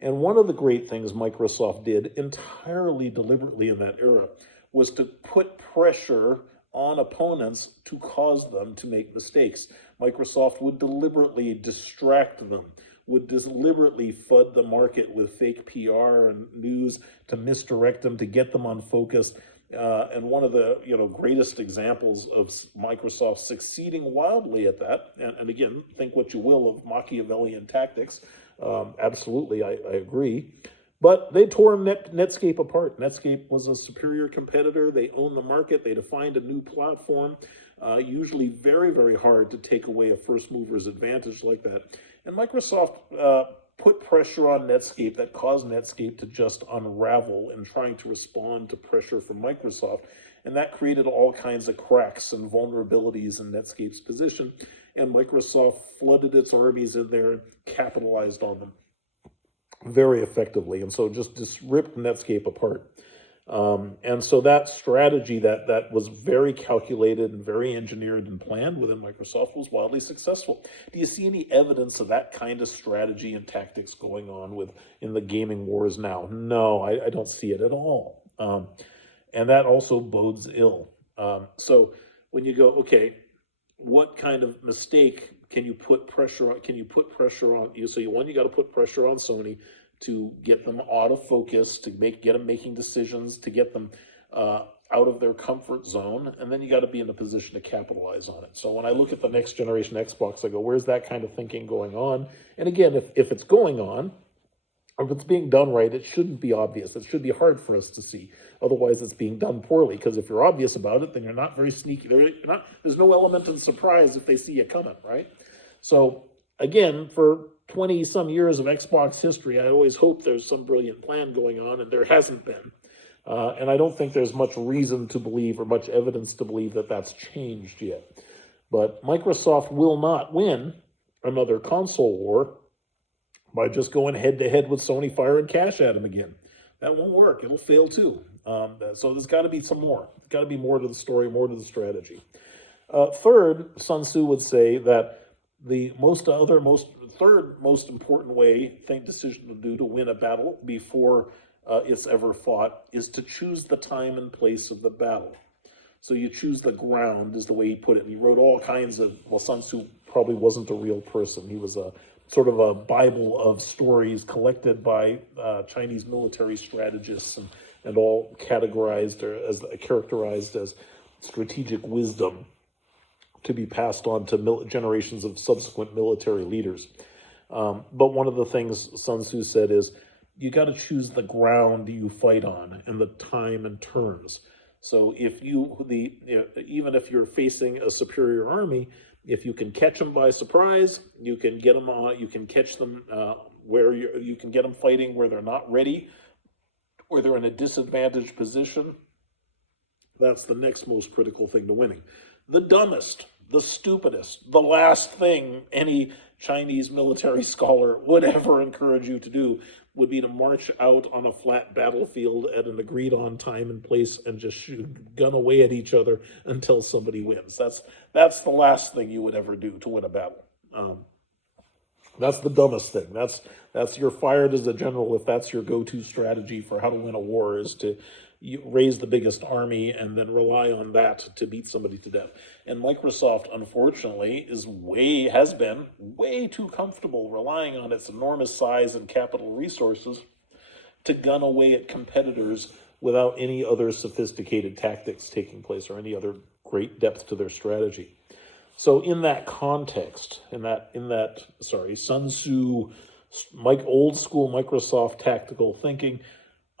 And one of the great things Microsoft did entirely deliberately in that era was to put pressure on opponents to cause them to make mistakes. Microsoft would deliberately distract them, would deliberately flood the market with fake PR and news to misdirect them, to get them unfocused. And one of the greatest examples of Microsoft succeeding wildly at that, and again, think what you will of Machiavellian tactics, absolutely, I agree. But they tore Netscape apart. Netscape was a superior competitor. They owned the market. They defined a new platform, usually very, very hard to take away a first mover's advantage like that. And Microsoft put pressure on Netscape that caused Netscape to just unravel in trying to respond to pressure from Microsoft. And that created all kinds of cracks and vulnerabilities in Netscape's position. And Microsoft flooded its armies in there and capitalized on them very effectively. And so just ripped Netscape apart. And so that strategy that was very calculated and very engineered and planned within Microsoft was wildly successful. Do you see any evidence of that kind of strategy and tactics going on in the gaming wars now? No, I don't see it at all. And that also bodes ill. So when you go, okay, what kind of mistake can you put pressure on? Can you put pressure on you? So you got to put pressure on Sony to get them out of focus, to get them making decisions, to get them out of their comfort zone, and then you got to be in a position to capitalize on it. So when I look at the next generation Xbox, I go, where's that kind of thinking going on? And again, if it's going on, or if it's being done right, it shouldn't be obvious. It should be hard for us to see. Otherwise, it's being done poorly, because if you're obvious about it, then you're not very sneaky. There's no element of surprise if they see you coming, right? So again, for 20-some years of Xbox history, I always hope there's some brilliant plan going on, and there hasn't been. And I don't think there's much reason to believe or much evidence to believe that that's changed yet. But Microsoft will not win another console war by just going head-to-head with Sony, firing cash at them again. That won't work. It'll fail too. So there's got to be some more. There's got to be more to the story, more to the strategy. Third, Sun Tzu would say that the third most important decision to do to win a battle before it's ever fought is to choose the time and place of the battle. So you choose the ground, is the way he put it. And he wrote all kinds of, Sun Tzu probably wasn't a real person. He was a sort of a Bible of stories collected by Chinese military strategists and all characterized as strategic wisdom to be passed on to generations of subsequent military leaders. But one of the things Sun Tzu said is, you got to choose the ground you fight on and the time and terms. So even if you're facing a superior army, if you can catch them by surprise, you can get them on. You can catch them you can get them fighting where they're not ready, or they're in a disadvantaged position. That's the next most critical thing to winning. The dumbest, the stupidest, the last thing any Chinese military scholar would ever encourage you to do would be to march out on a flat battlefield at an agreed-on time and place and just gun away at each other until somebody wins. That's the last thing you would ever do to win a battle. That's the dumbest thing. That's you're fired as a general if that's your go-to strategy for how to win a war, is to raise the biggest army and then rely on that to beat somebody to death. And Microsoft, unfortunately, has been way too comfortable relying on its enormous size and capital resources to gun away at competitors without any other sophisticated tactics taking place or any other great depth to their strategy. So in that context, in that Sun Tzu, old school Microsoft tactical thinking,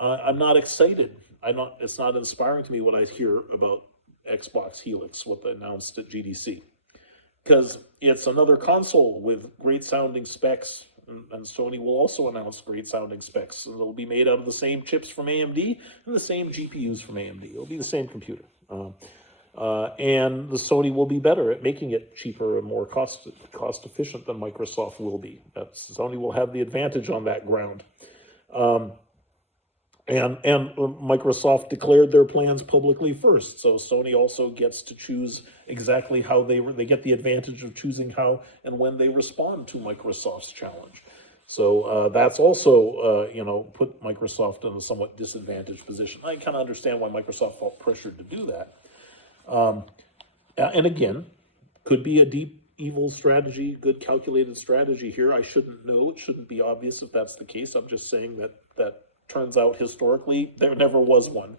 I'm not excited. It's not inspiring to me when I hear about Xbox Helix, what they announced at GDC, because it's another console with great sounding specs, and Sony will also announce great sounding specs, and it'll be made out of the same chips from AMD and the same GPUs from AMD. It'll be the same computer. And the Sony will be better at making it cheaper and more cost efficient than Microsoft will be. Sony will have the advantage on that ground. And Microsoft declared their plans publicly first, so Sony also gets to choose exactly how they get the advantage of choosing how and when they respond to Microsoft's challenge. So that's also put Microsoft in a somewhat disadvantaged position. I kind of understand why Microsoft felt pressured to do that. And again, could be a deep evil strategy, good calculated strategy here. I shouldn't know. It shouldn't be obvious if that's the case. I'm just saying that turns out historically there never was one.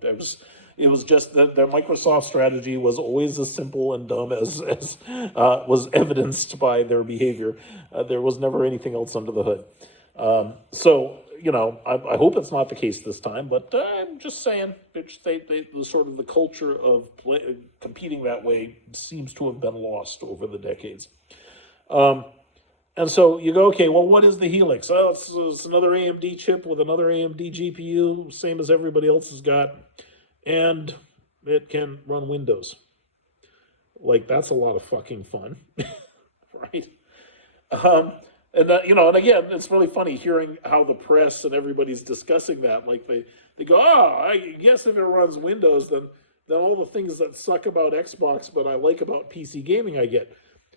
It was just that their Microsoft strategy was always as simple and dumb as was evidenced by their behavior. There was never anything else under the hood. So I hope it's not the case this time, but I'm just saying, the sort of the culture of competing that way seems to have been lost over the decades. And so you go, okay, well, what is the Helix? Oh, it's another AMD chip with another AMD GPU, same as everybody else has got, and it can run Windows. Like, that's a lot of fucking fun, right? And again, it's really funny hearing how the press and everybody's discussing that. Like they go, I guess if it runs Windows, then all the things that suck about Xbox, but I like about PC gaming, I get.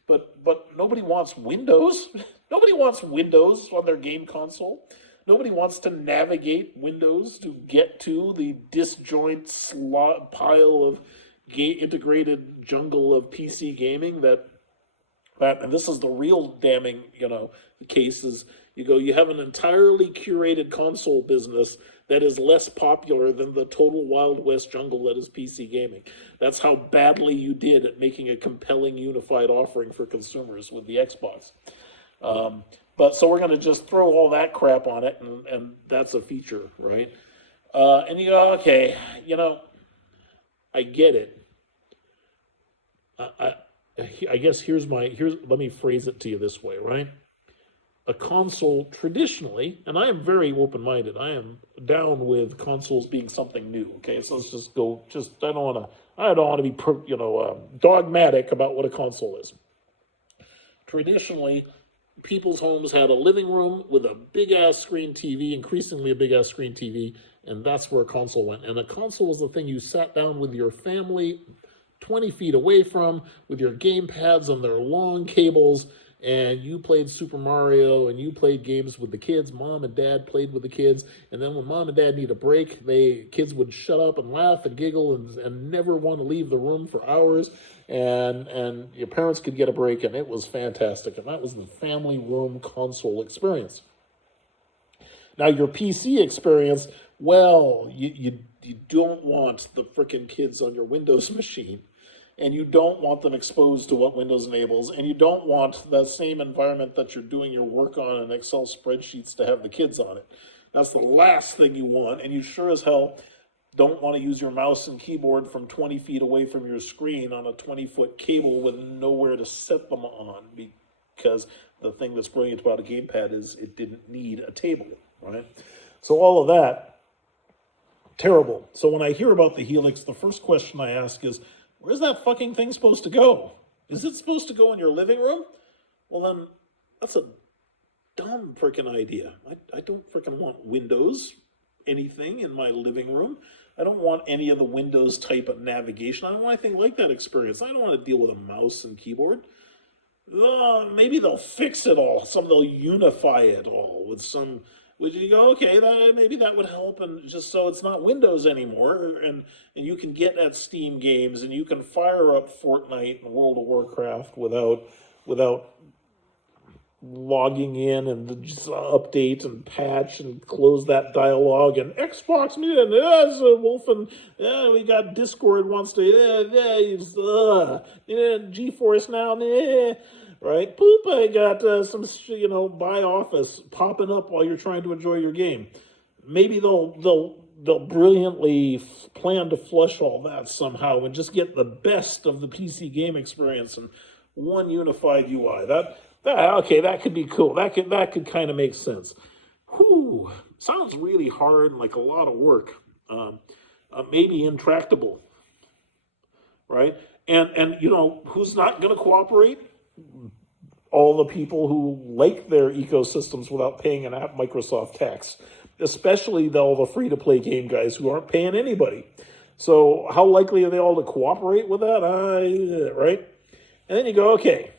But nobody wants Windows. Nobody wants Windows on their game console. Nobody wants to navigate Windows to get to the disjoint slot pile of integrated jungle of PC gaming and this is the real damning, case is you have an entirely curated console business that is less popular than the total Wild West jungle that is PC gaming. That's how badly you did at making a compelling unified offering for consumers with the Xbox. But so we're going to just throw all that crap on it, and that's a feature, right? And you go, okay, I get it. I guess let me phrase it to you this way, right? A console traditionally, and I am very open-minded, I am down with consoles being something new, okay? So let's just go, I don't want to be, dogmatic about what a console is. Traditionally, people's homes had a living room with a big-ass screen TV, increasingly a big-ass screen TV, and that's where a console went. And a console was the thing you sat down with your family 20 feet away from, with your game pads on their long cables, and you played Super Mario, and you played games with the kids. Mom and Dad played with the kids, and then when Mom and Dad need a break, kids would shut up and laugh and giggle and never want to leave the room for hours, and your parents could get a break, and it was fantastic, and that was the family room console experience. Now, your PC experience, well, you don't want the frickin' kids on your Windows machine, and you don't want them exposed to what Windows enables, and you don't want the same environment that you're doing your work on in Excel spreadsheets to have the kids on it. That's the last thing you want, and you sure as hell don't want to use your mouse and keyboard from 20 feet away from your screen on a 20-foot cable with nowhere to set them on, because the thing that's brilliant about a gamepad is it didn't need a table, right? So all of that, terrible. So when I hear about the Helix, the first question I ask is, where's that fucking thing supposed to go? Is it supposed to go in your living room? Well, then, that's a dumb frickin' idea. I don't frickin' want Windows anything in my living room. I don't want any of the Windows type of navigation. I don't want anything like that experience. I don't want to deal with a mouse and keyboard. Maybe they'll fix it all. They'll unify it all with some... Would you go, okay, maybe that would help, and just so it's not Windows anymore, and you can get at Steam games, and you can fire up Fortnite and World of Warcraft without logging in and just update and patch and close that dialogue and Xbox me and Wolf and we got Discord wants to GeForce now right, poop, I got some buy Office popping up while you're trying to enjoy your game. Maybe they'll brilliantly plan to flush all that somehow and just get the best of the PC game experience in one unified UI. That could be cool. That could kind of make sense. Whew, sounds really hard and like a lot of work. Maybe intractable, right? And who's not going to cooperate? All the people who like their ecosystems without paying an app Microsoft tax, especially all the free-to-play game guys who aren't paying anybody. So how likely are they all to cooperate with that? Right? And then you go, okay,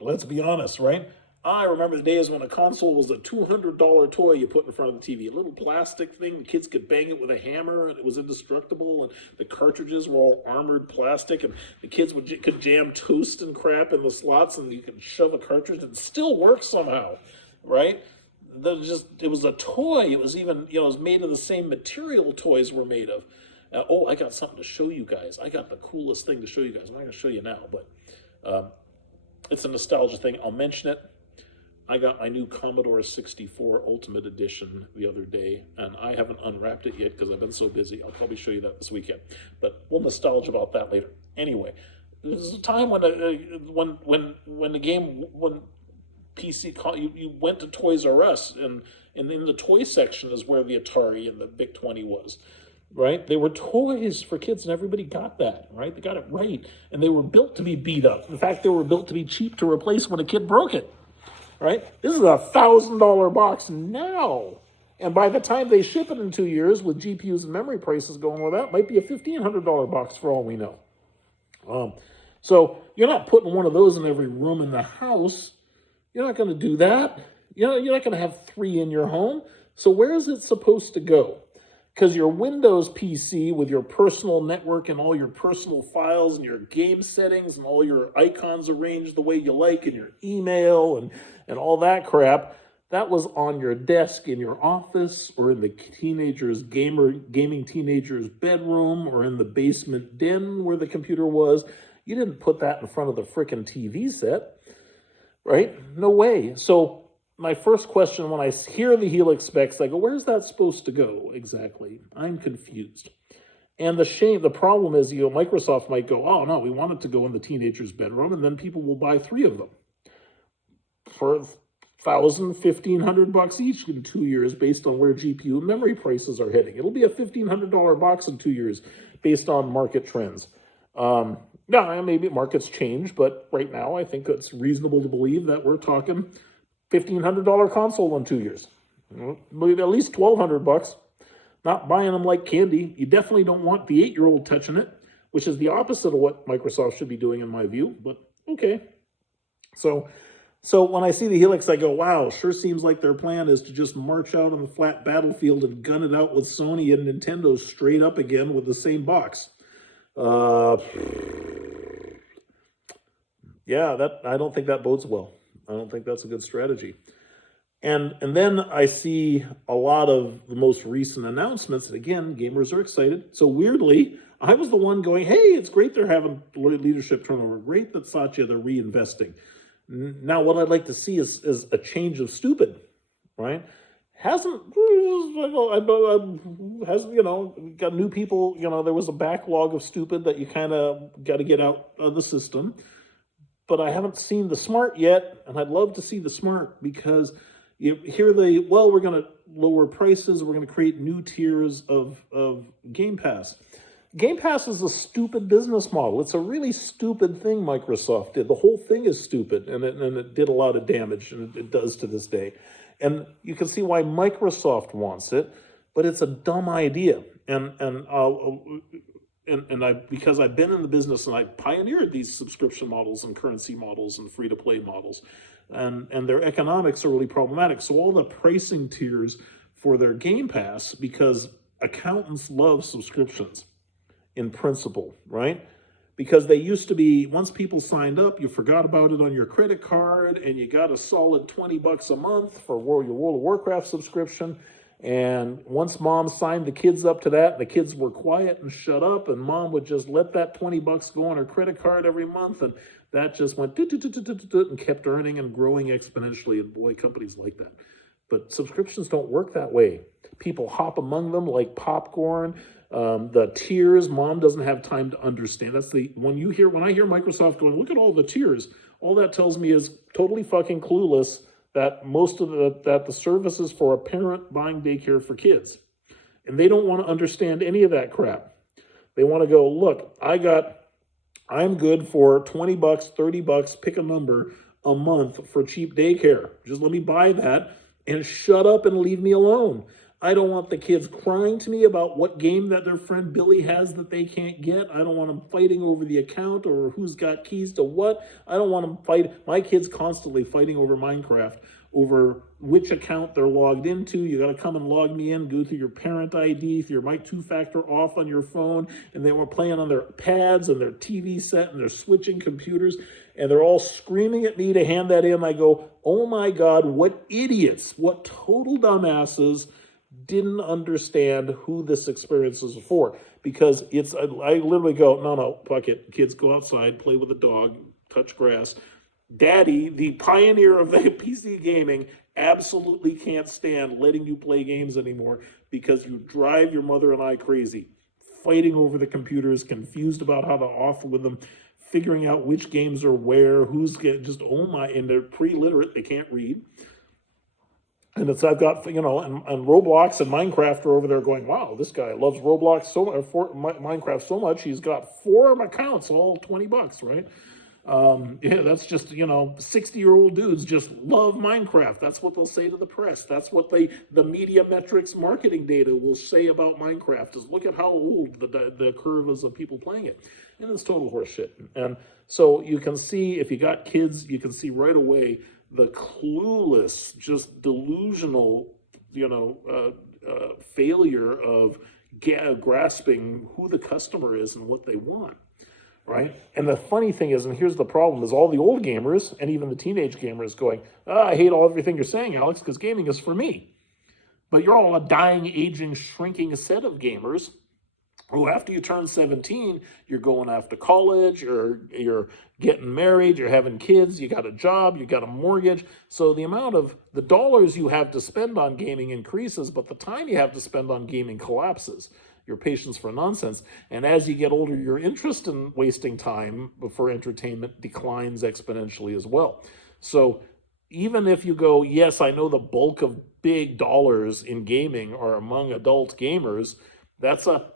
let's be honest, right? I remember the days when a console was a $200 toy you put in front of the TV. A little plastic thing, the kids could bang it with a hammer and it was indestructible, and the cartridges were all armored plastic, and the kids could jam toast and crap in the slots, and you could shove a cartridge and it still works somehow, right? It was a toy. It was even, it was made of the same material toys were made of. I got something to show you guys. I got the coolest thing to show you guys. I'm not going to show you now, but it's a nostalgia thing. I'll mention it. I got my new Commodore 64 Ultimate Edition the other day, and I haven't unwrapped it yet because I've been so busy. I'll probably show you that this weekend, but we'll nostalgia about that later. Anyway, there's a time when PC you went to Toys R Us, and in the toy section is where the Atari and the VIC-20 was. Right? They were toys for kids, and everybody got that, right? They got it right, and they were built to be beat up. In fact, they were built to be cheap to replace when a kid broke it, right? This is a $1,000 box now, and by the time they ship it in 2 years, with GPUs and memory prices going with that, might be a $1,500 box for all we know. So you're not putting one of those in every room in the house. You're not going to do that. You're not going to have 3 in your home. So where is it supposed to go? Because your Windows PC with your personal network and all your personal files and your game settings and all your icons arranged the way you like and your email and all that crap, that was on your desk in your office or in the gaming teenager's bedroom or in the basement den where the computer was. You didn't put that in front of the frickin' TV set, right? No way. So my first question when I hear the Helix specs, I go, where's that supposed to go exactly? I'm confused. And the problem is, Microsoft might go, oh no, we want it to go in the teenager's bedroom, and then people will buy 3 of them for $1,000, $1,500 each in 2 years based on where GPU and memory prices are heading. It'll be a $1,500 box in 2 years based on market trends. Now, maybe markets change, but right now I think it's reasonable to believe that we're talking $1,500 console in 2 years. Maybe at least $1,200. Not buying them like candy. You definitely don't want the 8-year-old touching it, which is the opposite of what Microsoft should be doing in my view, but okay. So when I see the Helix, I go, wow, sure seems like their plan is to just march out on the flat battlefield and gun it out with Sony and Nintendo straight up again with the same box. Yeah, I don't think that bodes well. I don't think that's a good strategy. And then I see a lot of the most recent announcements, and again, gamers are excited. So weirdly, I was the one going, hey, it's great they're having leadership turnover. Great that Satya, they're reinvesting. Now, what I'd like to see is a change of stupid, right? Hasn't, got new people, there was a backlog of stupid that you kind of got to get out of the system. But I haven't seen the smart yet, and I'd love to see the smart because we're going to lower prices, we're going to create new tiers of Game Pass. Game Pass is a stupid business model. It's a really stupid thing Microsoft did. The whole thing is stupid, and it did a lot of damage, and it does to this day. And you can see why Microsoft wants it, but it's a dumb idea. Because I've been in the business and I pioneered these subscription models and currency models and free-to-play models, and their economics are really problematic. So all the pricing tiers for their Game Pass, because accountants love subscriptions in principle, right? because they used to be, once people signed up, you forgot about it on your credit card, and you got a solid $20 a month for your World of Warcraft subscription. And once mom signed the kids up to that, the kids were quiet and shut up, and mom would just let that $20 go on her credit card every month, and that just went and kept earning and growing exponentially. And boy, companies like that. But subscriptions don't work that way. People hop among them like popcorn. The tiers, mom doesn't have time to understand. That's when I hear Microsoft going, look at all the tiers, all that tells me is totally fucking clueless that the service is for a parent buying daycare for kids. And they don't want to understand any of that crap. They want to go, look, I'm good for $20, $30, pick a number a month for cheap daycare. Just let me buy that and shut up and leave me alone. I don't want the kids crying to me about what game that their friend Billy has that they can't get. I don't want them fighting over the account or who's got keys to what. I don't want them my kids constantly fighting over Minecraft, over which account they're logged into. You got to come and log me in, go through your parent ID, through your two-factor off on your phone, and they were playing on their pads and their TV set, and they're switching computers, and they're all screaming at me to hand that in. I go, oh my God, what idiots, what total dumbasses didn't understand who this experience was for. Because I literally go, no, fuck it. Kids, go outside, play with a dog, touch grass. Daddy, the pioneer of the PC gaming, absolutely can't stand letting you play games anymore because you drive your mother and I crazy. Fighting over the computers, confused about how to off with them, figuring out which games are where, and they're pre-literate, they can't read. And I've got, and Roblox and Minecraft are over there going, wow, this guy loves Roblox Minecraft so much, he's got 4 accounts, all $20, right? That's just, 60-year-old dudes just love Minecraft. That's what they'll say to the press. That's what the media metrics marketing data will say about Minecraft, is look at how old the curve is of people playing it. And it's total horseshit. And so you can see, if you got kids, you can see right away the clueless, just delusional, failure of grasping who the customer is and what they want, right? And the funny thing is, and here's the problem, is all the old gamers and even the teenage gamers going, I hate everything you're saying, Alex, because gaming is for me. But you're all a dying, aging, shrinking set of gamers who, after you turn 17, you're going off to college, you're getting married, you're having kids, you got a job, you got a mortgage. So the amount of the dollars you have to spend on gaming increases, but the time you have to spend on gaming collapses. Your patience for nonsense. And as you get older, your interest in wasting time for entertainment declines exponentially as well. So even if you go, yes, I know the bulk of big dollars in gaming are among adult gamers, that's a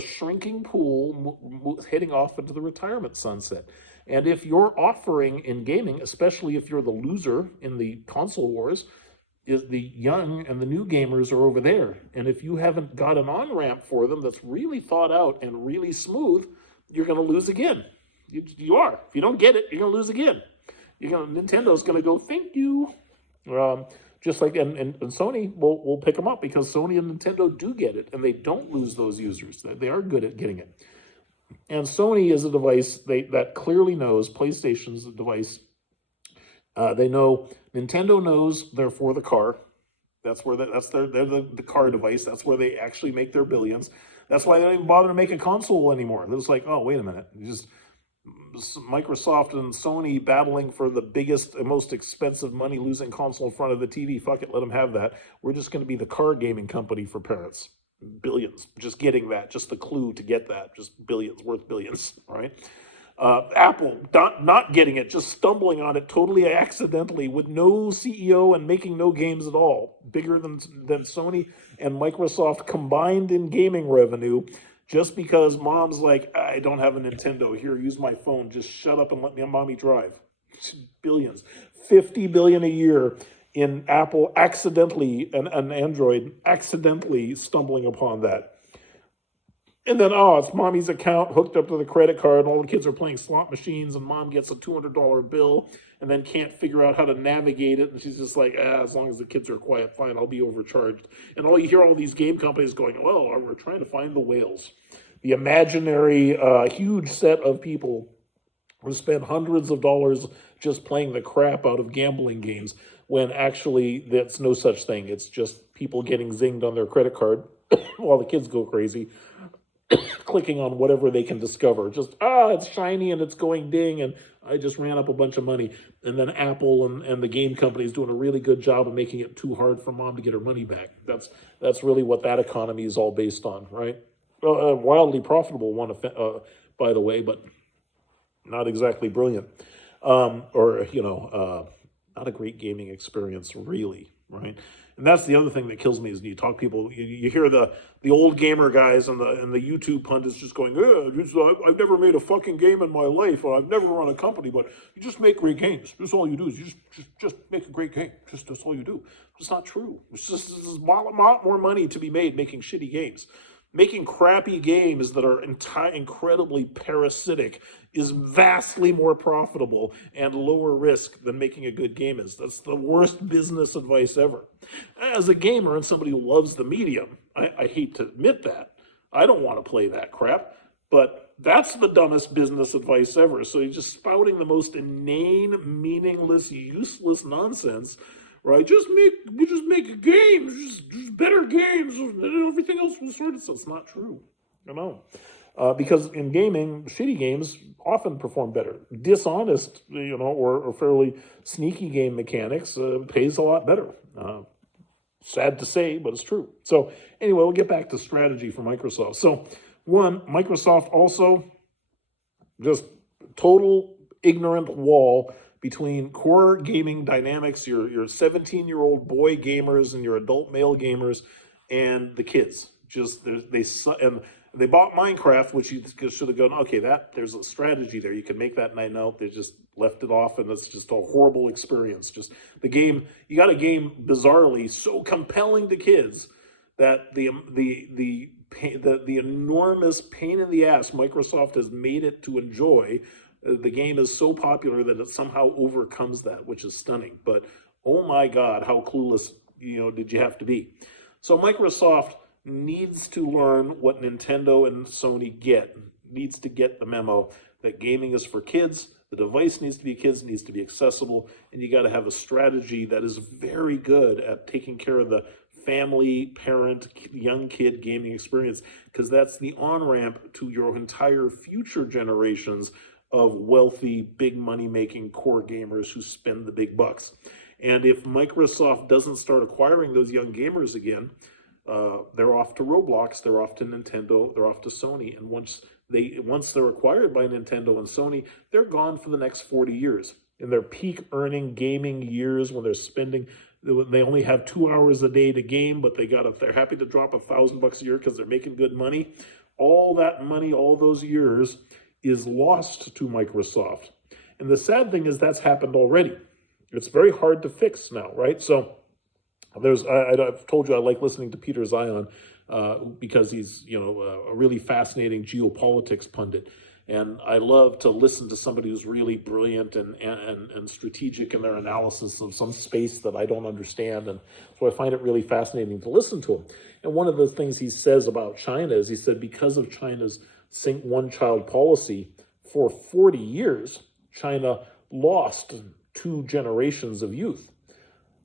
shrinking pool heading off into the retirement sunset. And if you're offering in gaming, especially if you're the loser in the console wars, is the young and the new gamers are over there. And if you haven't got an on-ramp for them that's really thought out and really smooth, you're going to lose again. You are. If you don't get it, you're going to lose again. Nintendo's going to go, thank you. Just like, and Sony will pick them up, because Sony and Nintendo do get it, and they don't lose those users. They are good at getting it. And Sony is a device that clearly knows. PlayStation's a device. They know, Nintendo knows they're for the car. They're the car device. That's where they actually make their billions. That's why they don't even bother to make a console anymore. They're just like, oh, wait a minute. Microsoft and Sony battling for the biggest and most expensive money-losing console in front of the TV. Fuck it, let them have that. We're just going to be the car gaming company for parents. Billions. Just getting that. Just the clue to get that. Just billions, worth billions, right? Apple not getting it, just stumbling on it totally accidentally with no CEO and making no games at all. Bigger than Sony and Microsoft combined in gaming revenue, just because mom's like, I don't have a Nintendo. Here, use my phone. Just shut up and let mommy drive. Billions. $50 billion a year in Apple accidentally, and Android accidentally stumbling upon that. And then, it's mommy's account hooked up to the credit card, and all the kids are playing slot machines, and mom gets a $200 bill and then can't figure out how to navigate it. And she's just like, as long as the kids are quiet, fine, I'll be overcharged. And you hear all these game companies going, well, we're trying to find the whales. the imaginary huge set of people who spend hundreds of dollars just playing the crap out of gambling games, when actually that's no such thing. It's just people getting zinged on their credit card while the kids go crazy, clicking on whatever they can discover. Just, it's shiny and it's going ding, and I just ran up a bunch of money. And then Apple and the game company is doing a really good job of making it too hard for mom to get her money back. That's really what that economy is all based on, right? A wildly profitable one, by the way, but not exactly brilliant. Not a great gaming experience, really, right? And that's the other thing that kills me is you talk people, you hear the old gamer guys and the YouTube pundits just going, I've never made a fucking game in my life, or I've never run a company, but you just make great games. That's all you do is you just make a great game. That's all you do. It's not true. There's a lot more money to be made making shitty games. Making crappy games that are incredibly parasitic is vastly more profitable and lower risk than making a good game is. That's the worst business advice ever. As a gamer and somebody who loves the medium, I hate to admit that. I don't want to play that crap, but that's the dumbest business advice ever. So you're just spouting the most inane, meaningless, useless nonsense. Right, just make games, just better games, and everything else will sort itself. It's not true, because in gaming, shitty games often perform better. Dishonest, or fairly sneaky game mechanics pays a lot better. Sad to say, but it's true. So anyway, we'll get back to strategy for Microsoft. So one, Microsoft also just total ignorant wall between core gaming dynamics, your 17-year-old boy gamers and your adult male gamers, and the kids. They bought Minecraft, which you should have gone, okay, there's a strategy there. You can make that night out. They just left it off, and it's just a horrible experience. Just the game, you got a game bizarrely so compelling to kids that the enormous pain in the ass Microsoft has made it to enjoy. The game is so popular that it somehow overcomes that, which is stunning. But oh my God, how clueless did you have to be? So Microsoft needs to learn what Nintendo and Sony get. Needs to get the memo that gaming is for kids. The device needs to be kids, needs to be accessible, and you got to have a strategy that is very good at taking care of the family, parent, young kid gaming experience, because that's the on-ramp to your entire future generations of wealthy, big money-making core gamers who spend the big bucks. And if Microsoft doesn't start acquiring those young gamers again, they're off to Roblox, they're off to Nintendo, they're off to Sony. And once they're acquired by Nintendo and Sony, they're gone for the next 40 years. In their peak earning gaming years, when they only have 2 hours a day to game, but they're happy to drop $1,000 a year because they're making good money. All that money, all those years, is lost to Microsoft. And the sad thing is that's happened already. It's very hard to fix now, right? So I've told you I like listening to Peter Zion because he's a really fascinating geopolitics pundit. And I love to listen to somebody who's really brilliant and strategic in their analysis of some space that I don't understand. And so I find it really fascinating to listen to him. And one of the things he says about China is he said because of China's one-child policy, for 40 years, China lost 2 generations of youth.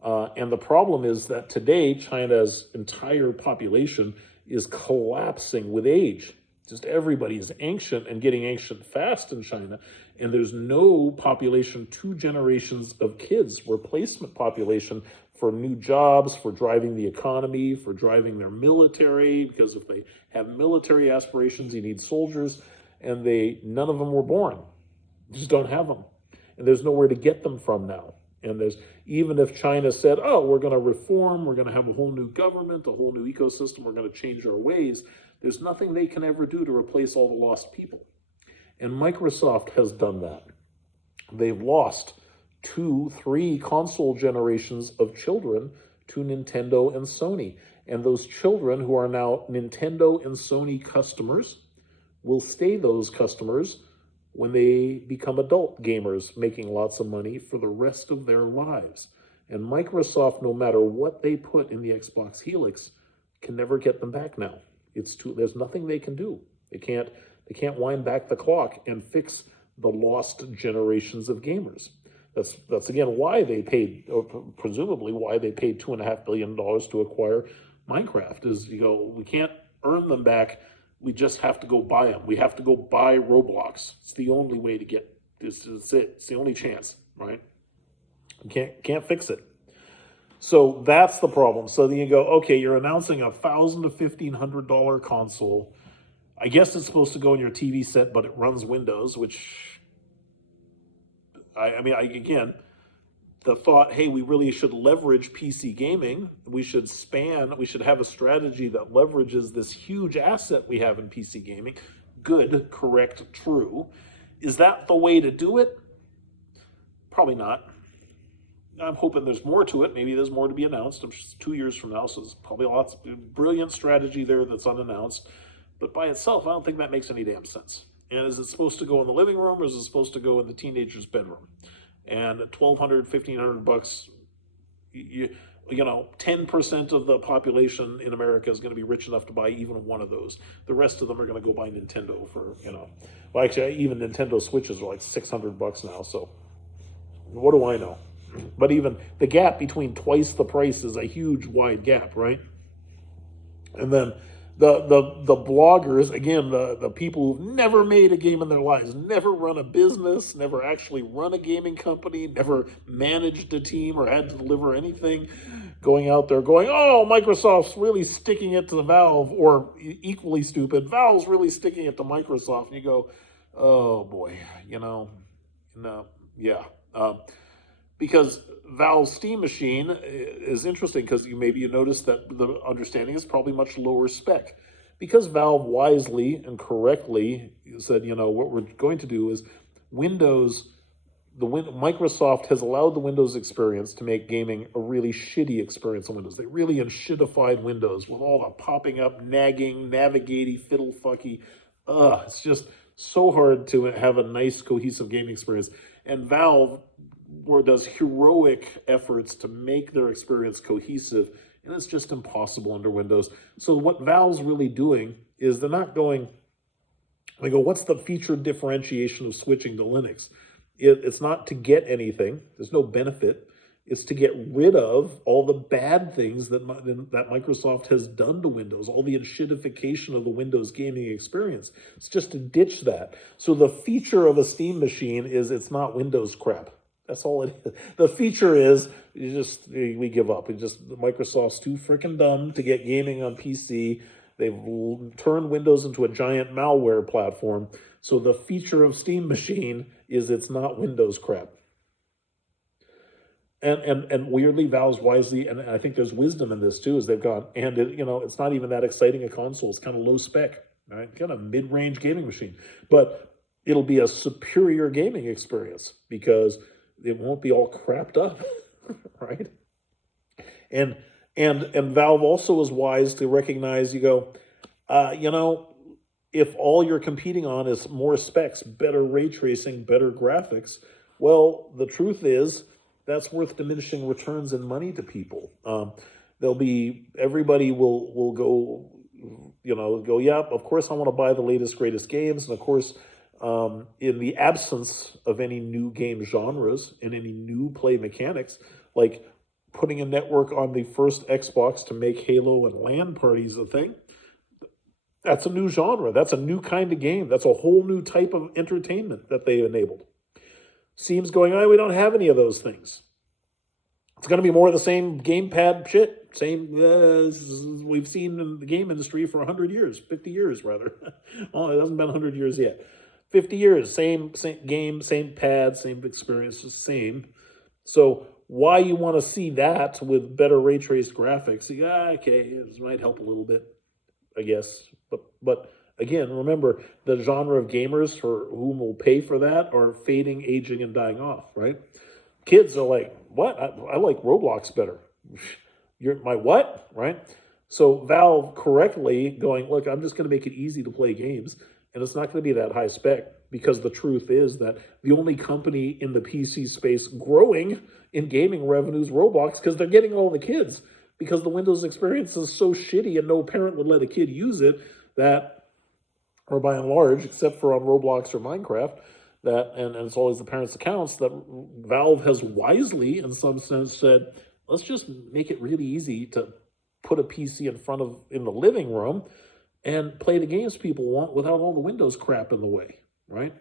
And the problem is that today, China's entire population is collapsing with age. Just everybody is ancient and getting ancient fast in China. And there's no population, 2 generations of kids, replacement population for new jobs, for driving the economy, for driving their military, because if they have military aspirations, you need soldiers, and none of them were born. You just don't have them. And there's nowhere to get them from now. And even if China said, we're going to reform, we're going to have a whole new government, a whole new ecosystem, we're going to change our ways, there's nothing they can ever do to replace all the lost people. And Microsoft has done that. They've lost 2, 3 console generations of children to Nintendo and Sony. And those children who are now Nintendo and Sony customers will stay those customers when they become adult gamers making lots of money for the rest of their lives. And Microsoft, no matter what they put in the Xbox Helix, can never get them back now. There's nothing they can do. They can't wind back the clock and fix the lost generations of gamers. That's again why they paid, or presumably why they paid $2.5 billion to acquire Minecraft. Is we can't earn them back. We just have to go buy them. We have to go buy Roblox. It's the only way to get this. Is it? It's the only chance, right? You can't fix it. So that's the problem. So then you go, okay, you're announcing $1,000 to $1,500 console. I guess it's supposed to go in your TV set, but it runs Windows, which again, the thought, hey, we really should leverage PC gaming. We should have a strategy that leverages this huge asset we have in PC gaming. Good, correct, true. Is that the way to do it? Probably not. I'm hoping there's more to it. Maybe there's more to be announced. I'm just 2 years from now, so there's probably lots of brilliant strategy there that's unannounced. But by itself, I don't think that makes any damn sense. And is it supposed to go in the living room, or is it supposed to go in the teenager's bedroom? And at $1,200, $1,500, 10% of the population in America is going to be rich enough to buy even one of those. The rest of them are going to go buy Nintendo for, well, actually, even Nintendo Switches are like $600 now. So what do I know? But even the gap between twice the price is a huge, wide gap, right? And then the bloggers, again, the people who've never made a game in their lives, never run a business, never actually run a gaming company, never managed a team or had to deliver anything, going out there going, oh, Microsoft's really sticking it to Valve, or equally stupid, Valve's really sticking it to Microsoft. And you go, oh boy, yeah. Because Valve's Steam machine is interesting because you notice that the understanding is probably much lower spec. Because Valve wisely and correctly said, what we're going to do is Microsoft has allowed the Windows experience to make gaming a really shitty experience on Windows. They really unshittified Windows with all the popping up, nagging, navigating, fiddle fucky. It's just so hard to have a nice, cohesive gaming experience. And Valve does heroic efforts to make their experience cohesive, and it's just impossible under Windows. So what Valve's really doing is they go, what's the feature differentiation of switching to Linux? It's not to get anything. There's no benefit. It's to get rid of all the bad things that Microsoft has done to Windows, all the enshittification of the Windows gaming experience. It's just to ditch that. So the feature of a Steam machine is it's not Windows crap. That's all it is. The feature is we give up. Microsoft's too freaking dumb to get gaming on PC. They've turned Windows into a giant malware platform. So the feature of Steam machine is it's not Windows crap. And weirdly, Valve's wisely, and I think there's wisdom in this too, is they've gone, and it's not even that exciting a console. It's kind of low spec, right? Kind of mid-range gaming machine, but it'll be a superior gaming experience because it won't be all crapped up, right? And Valve also is wise to recognize, if all you're competing on is more specs, better ray tracing, better graphics, well, the truth is that's worth diminishing returns in money to people. Everybody will go, yeah, of course I want to buy the latest, greatest games, and of course, in the absence of any new game genres and any new play mechanics, like putting a network on the first Xbox to make Halo and LAN parties a thing, that's a new genre. That's a new kind of game. That's a whole new type of entertainment that they enabled. Steam's going, we don't have any of those things. It's going to be more of the same gamepad shit, same we've seen in the game industry for 100 years, 50 years rather. Oh, it hasn't been 100 years yet. 50 years, same game, same pad, same experience, same. So why you want to see that with better ray traced graphics? Okay, this might help a little bit, I guess. But again, remember, the genre of gamers for whom will pay for that are fading, aging, and dying off, right? Kids are like, what? I like Roblox better. You're my what, right? So Valve correctly going, look, I'm just going to make it easy to play games. And it's not going to be that high spec, because the truth is that the only company in the PC space growing in gaming revenue is Roblox, because they're getting all the kids. Because the Windows experience is so shitty and no parent would let a kid use it, that or by and large, except for on Roblox or Minecraft, and it's always the parents' accounts, that Valve has wisely, in some sense, said, let's just make it really easy to put a PC in the living room and play the games people want without all the Windows crap in the way, right?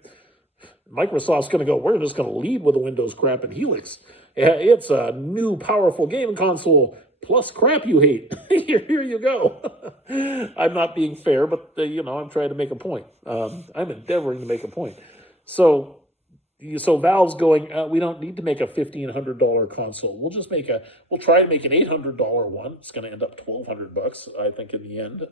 Microsoft's going to go, we're just going to lead with the Windows crap in Helix. It's a new powerful game console plus crap you hate. Here you go. I'm not being fair, but I'm trying to make a point. I'm endeavoring to make a point. So Valve's going, we don't need to make a $1,500 console. We'll try to make an $800 one. It's going to end up $1,200, I think, in the end.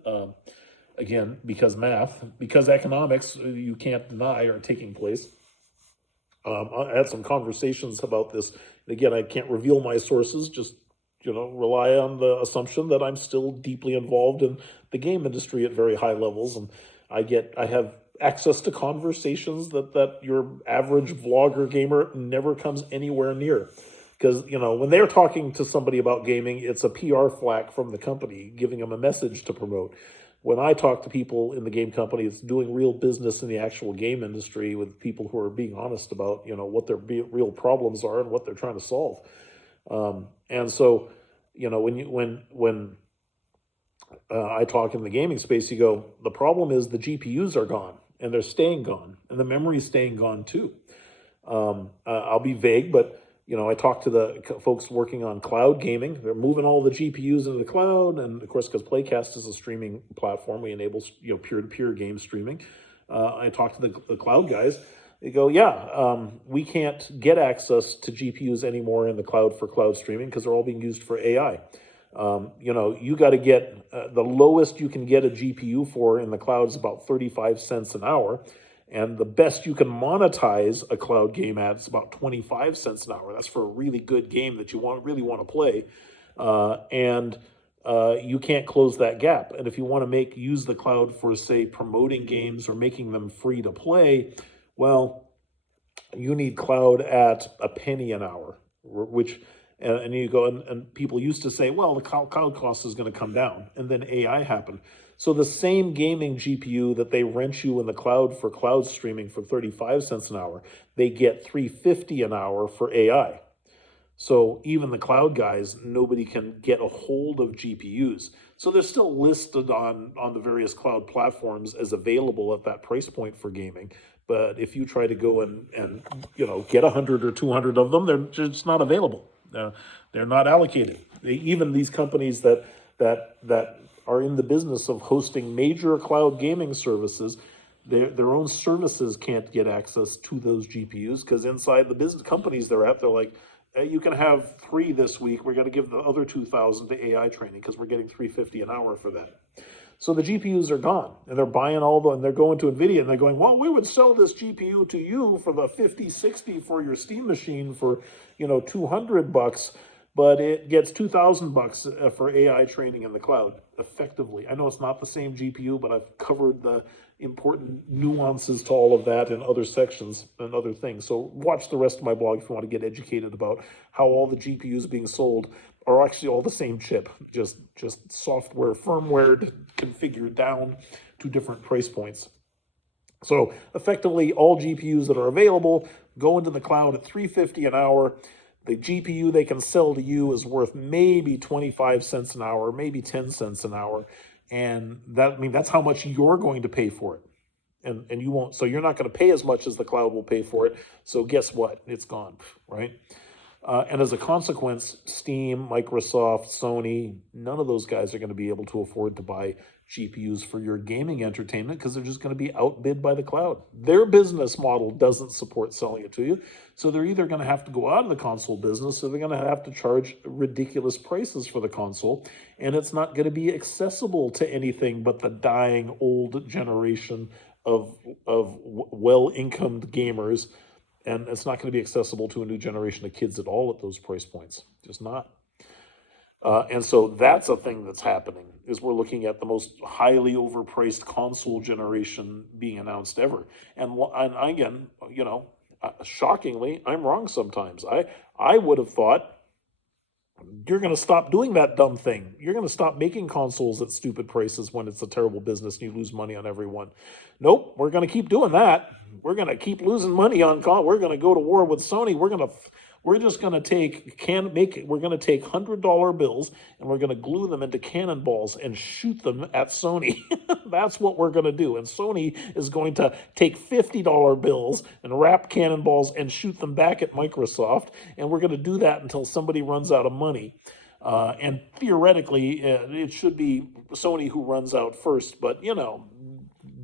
Again, because math, because economics, you can't deny are taking place. I had some conversations about this. Again, I can't reveal my sources, just rely on the assumption that I'm still deeply involved in the game industry at very high levels, and I have access to conversations that your average vlogger gamer never comes anywhere near. Because, when they're talking to somebody about gaming, it's a PR flack from the company giving them a message to promote. When I talk to people in the game company, it's doing real business in the actual game industry with people who are being honest about, what their real problems are and what they're trying to solve. And so, when I talk in the gaming space, you go, the problem is the GPUs are gone, and they're staying gone, and the memory's staying gone too. I'll be vague, but I talk to the folks working on cloud gaming. They're moving all the GPUs into the cloud, and of course, because Playcast is a streaming platform, we enable peer-to-peer game streaming. I talk to the cloud guys. They go, we can't get access to GPUs anymore in the cloud for cloud streaming because they're all being used for AI. You got to get the lowest you can get a GPU for in the cloud is about 35 cents an hour. And the best you can monetize a cloud game at is about 25 cents an hour. That's for a really good game that you really want to play. And you can't close that gap. And if you want to use the cloud for, say, promoting games or making them free to play, well, you need cloud at a penny an hour, which, and you go, and people used to say, well, the cloud cost is going to come down. And then AI happened. So the same gaming GPU that they rent you in the cloud for cloud streaming for 35 cents an hour, they get $3.50 an hour for AI. So even the cloud guys, nobody can get a hold of GPUs. So they're still listed on the various cloud platforms as available at that price point for gaming. But if you try to go and get 100 or 200 of them, they're just not available. They're not allocated. Even these companies that are in the business of hosting major cloud gaming services, their own services can't get access to those GPUs because inside the business companies they're at, they're like, hey, you can have 3 this week. We're going to give the other 2,000 to AI training because we're getting $3.50 an hour for that. So the GPUs are gone, and they're buying and they're going to NVIDIA, and they're going, well, we would sell this GPU to you for the 50, 60 for your Steam machine for, $200, but it gets $2,000 for AI training in the cloud, effectively. I know it's not the same GPU, but I've covered the important nuances to all of that in other sections and other things. So watch the rest of my blog if you want to get educated about how all the GPUs being sold are actually all the same chip, just software, firmware configured down to different price points. So effectively, all GPUs that are available go into the cloud at $3.50 an hour. The GPU they can sell to you is worth maybe 25 cents an hour, maybe 10 cents an hour. And that's how much you're going to pay for it. And you won't, so you're not going to pay as much as the cloud will pay for it. So guess what? It's gone, right? And as a consequence, Steam, Microsoft, Sony, none of those guys are going to be able to afford to buy GPUs for your gaming entertainment because they're just going to be outbid by the cloud. Their business model doesn't support selling it to you. So they're either going to have to go out of the console business or they're going to have to charge ridiculous prices for the console. And it's not going to be accessible to anything but the dying old generation of well-incomed gamers. And it's not going to be accessible to a new generation of kids at all at those price points. Just not. And so that's a thing that's happening, is we're looking at the most highly overpriced console generation being announced ever. And again, shockingly, I'm wrong sometimes. I would have thought you're going to stop doing that dumb thing. You're going to stop making consoles at stupid prices when it's a terrible business and you lose money on everyone. Nope, we're going to keep doing that. We're going to keep losing money on we're going to go to war with Sony. We're just going to we're going to take $100 bills and we're going to glue them into cannonballs and shoot them at Sony. That's what we're going to do. And Sony is going to take $50 bills and wrap cannonballs and shoot them back at Microsoft. And we're going to do that until somebody runs out of money. And theoretically, it should be Sony who runs out first, but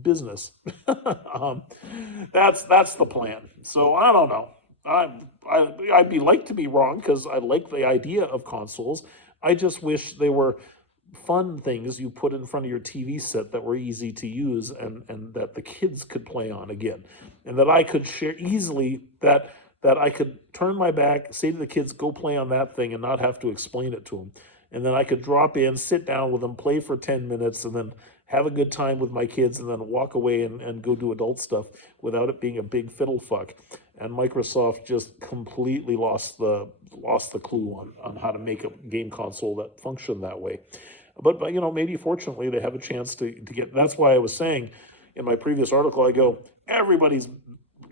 business. That's the plan. So I don't know. I'd be like to be wrong because I like the idea of consoles. I just wish they were fun things you put in front of your TV set that were easy to use and that the kids could play on again, and that I could share easily that I could turn my back, say to the kids, go play on that thing and not have to explain it to them. And then I could drop in, sit down with them, play for 10 minutes, and then have a good time with my kids and then walk away and go do adult stuff without it being a big fiddle fuck. And Microsoft just completely lost the clue on how to make a game console that functioned that way. But maybe fortunately they have a chance to get. That's why I was saying in my previous article, I go, everybody's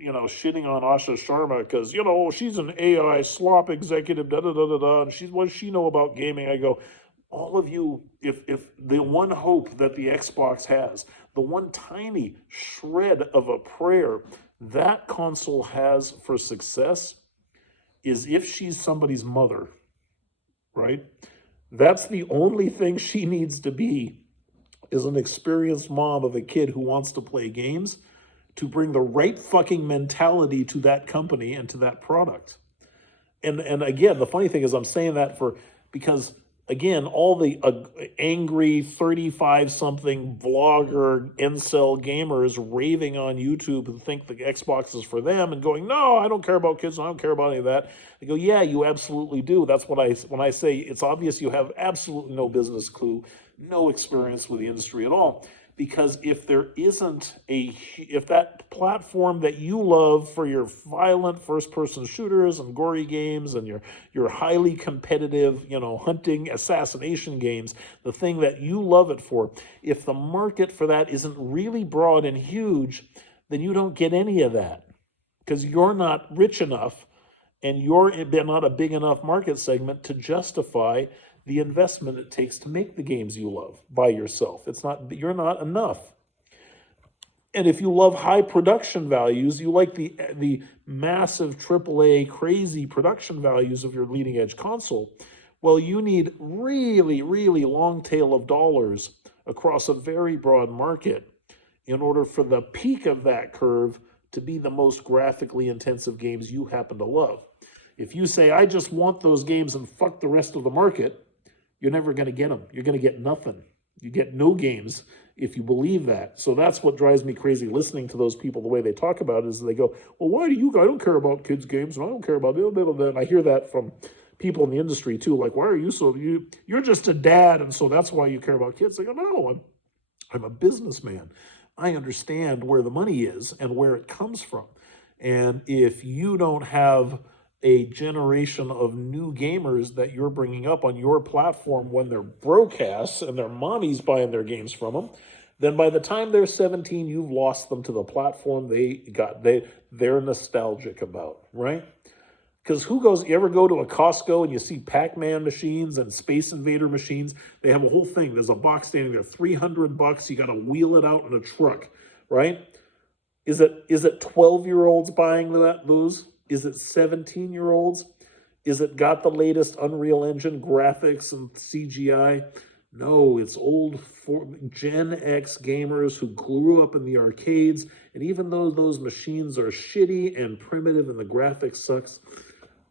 shitting on Asha Sharma because she's an AI slop executive, da da da da da, and what does she know about gaming? I go, all of you, if the one hope that the Xbox has, the one tiny shred of a prayer that console has for success is if she's somebody's mother, right? That's the only thing she needs to be, is an experienced mom of a kid who wants to play games, to bring the right fucking mentality to that company and to that product. And again, the funny thing is I'm saying that because again, all the angry 35-something vlogger incel gamers raving on YouTube who think the Xbox is for them and going, no, I don't care about kids, I don't care about any of that. I go, yeah, you absolutely do. That's when I say it's obvious you have absolutely no business clue, no experience with the industry at all. Because if that platform that you love for your violent first-person shooters and gory games and your highly competitive, hunting assassination games, the thing that you love it for, if the market for that isn't really broad and huge, then you don't get any of that because you're not rich enough and you're not a big enough market segment to justify the investment it takes to make the games you love by yourself. You're not enough. And if you love high production values, you like the massive AAA crazy production values of your leading edge console, well, you need really, really long tail of dollars across a very broad market in order for the peak of that curve to be the most graphically intensive games you happen to love. If you say, I just want those games and fuck the rest of the market, you're never going to get them. You're going to get nothing. You get no games if you believe that. So that's what drives me crazy listening to those people. The way they talk about it is they go, well, why do you, I don't care about kids' games, and I don't care about blah, blah, blah. And I hear that from people in the industry too. Like, why are you you're just a dad, and so that's why you care about kids. I go, no, I'm a businessman. I understand where the money is and where it comes from. And if you don't have a generation of new gamers that you're bringing up on your platform when they're broadcasts and their mommy's buying their games from them, then by the time they're 17, you've lost them to the platform they're nostalgic about, right? Because you ever go to a Costco and you see Pac-Man machines and Space Invader machines? They have a whole thing. There's a box standing there, $300. You got to wheel it out in a truck, right? Is it 12-year-olds buying those? Is it 17-year-olds? Is it got the latest Unreal Engine graphics and CGI? No, it's old Gen X gamers who grew up in the arcades, and even though those machines are shitty and primitive and the graphics sucks,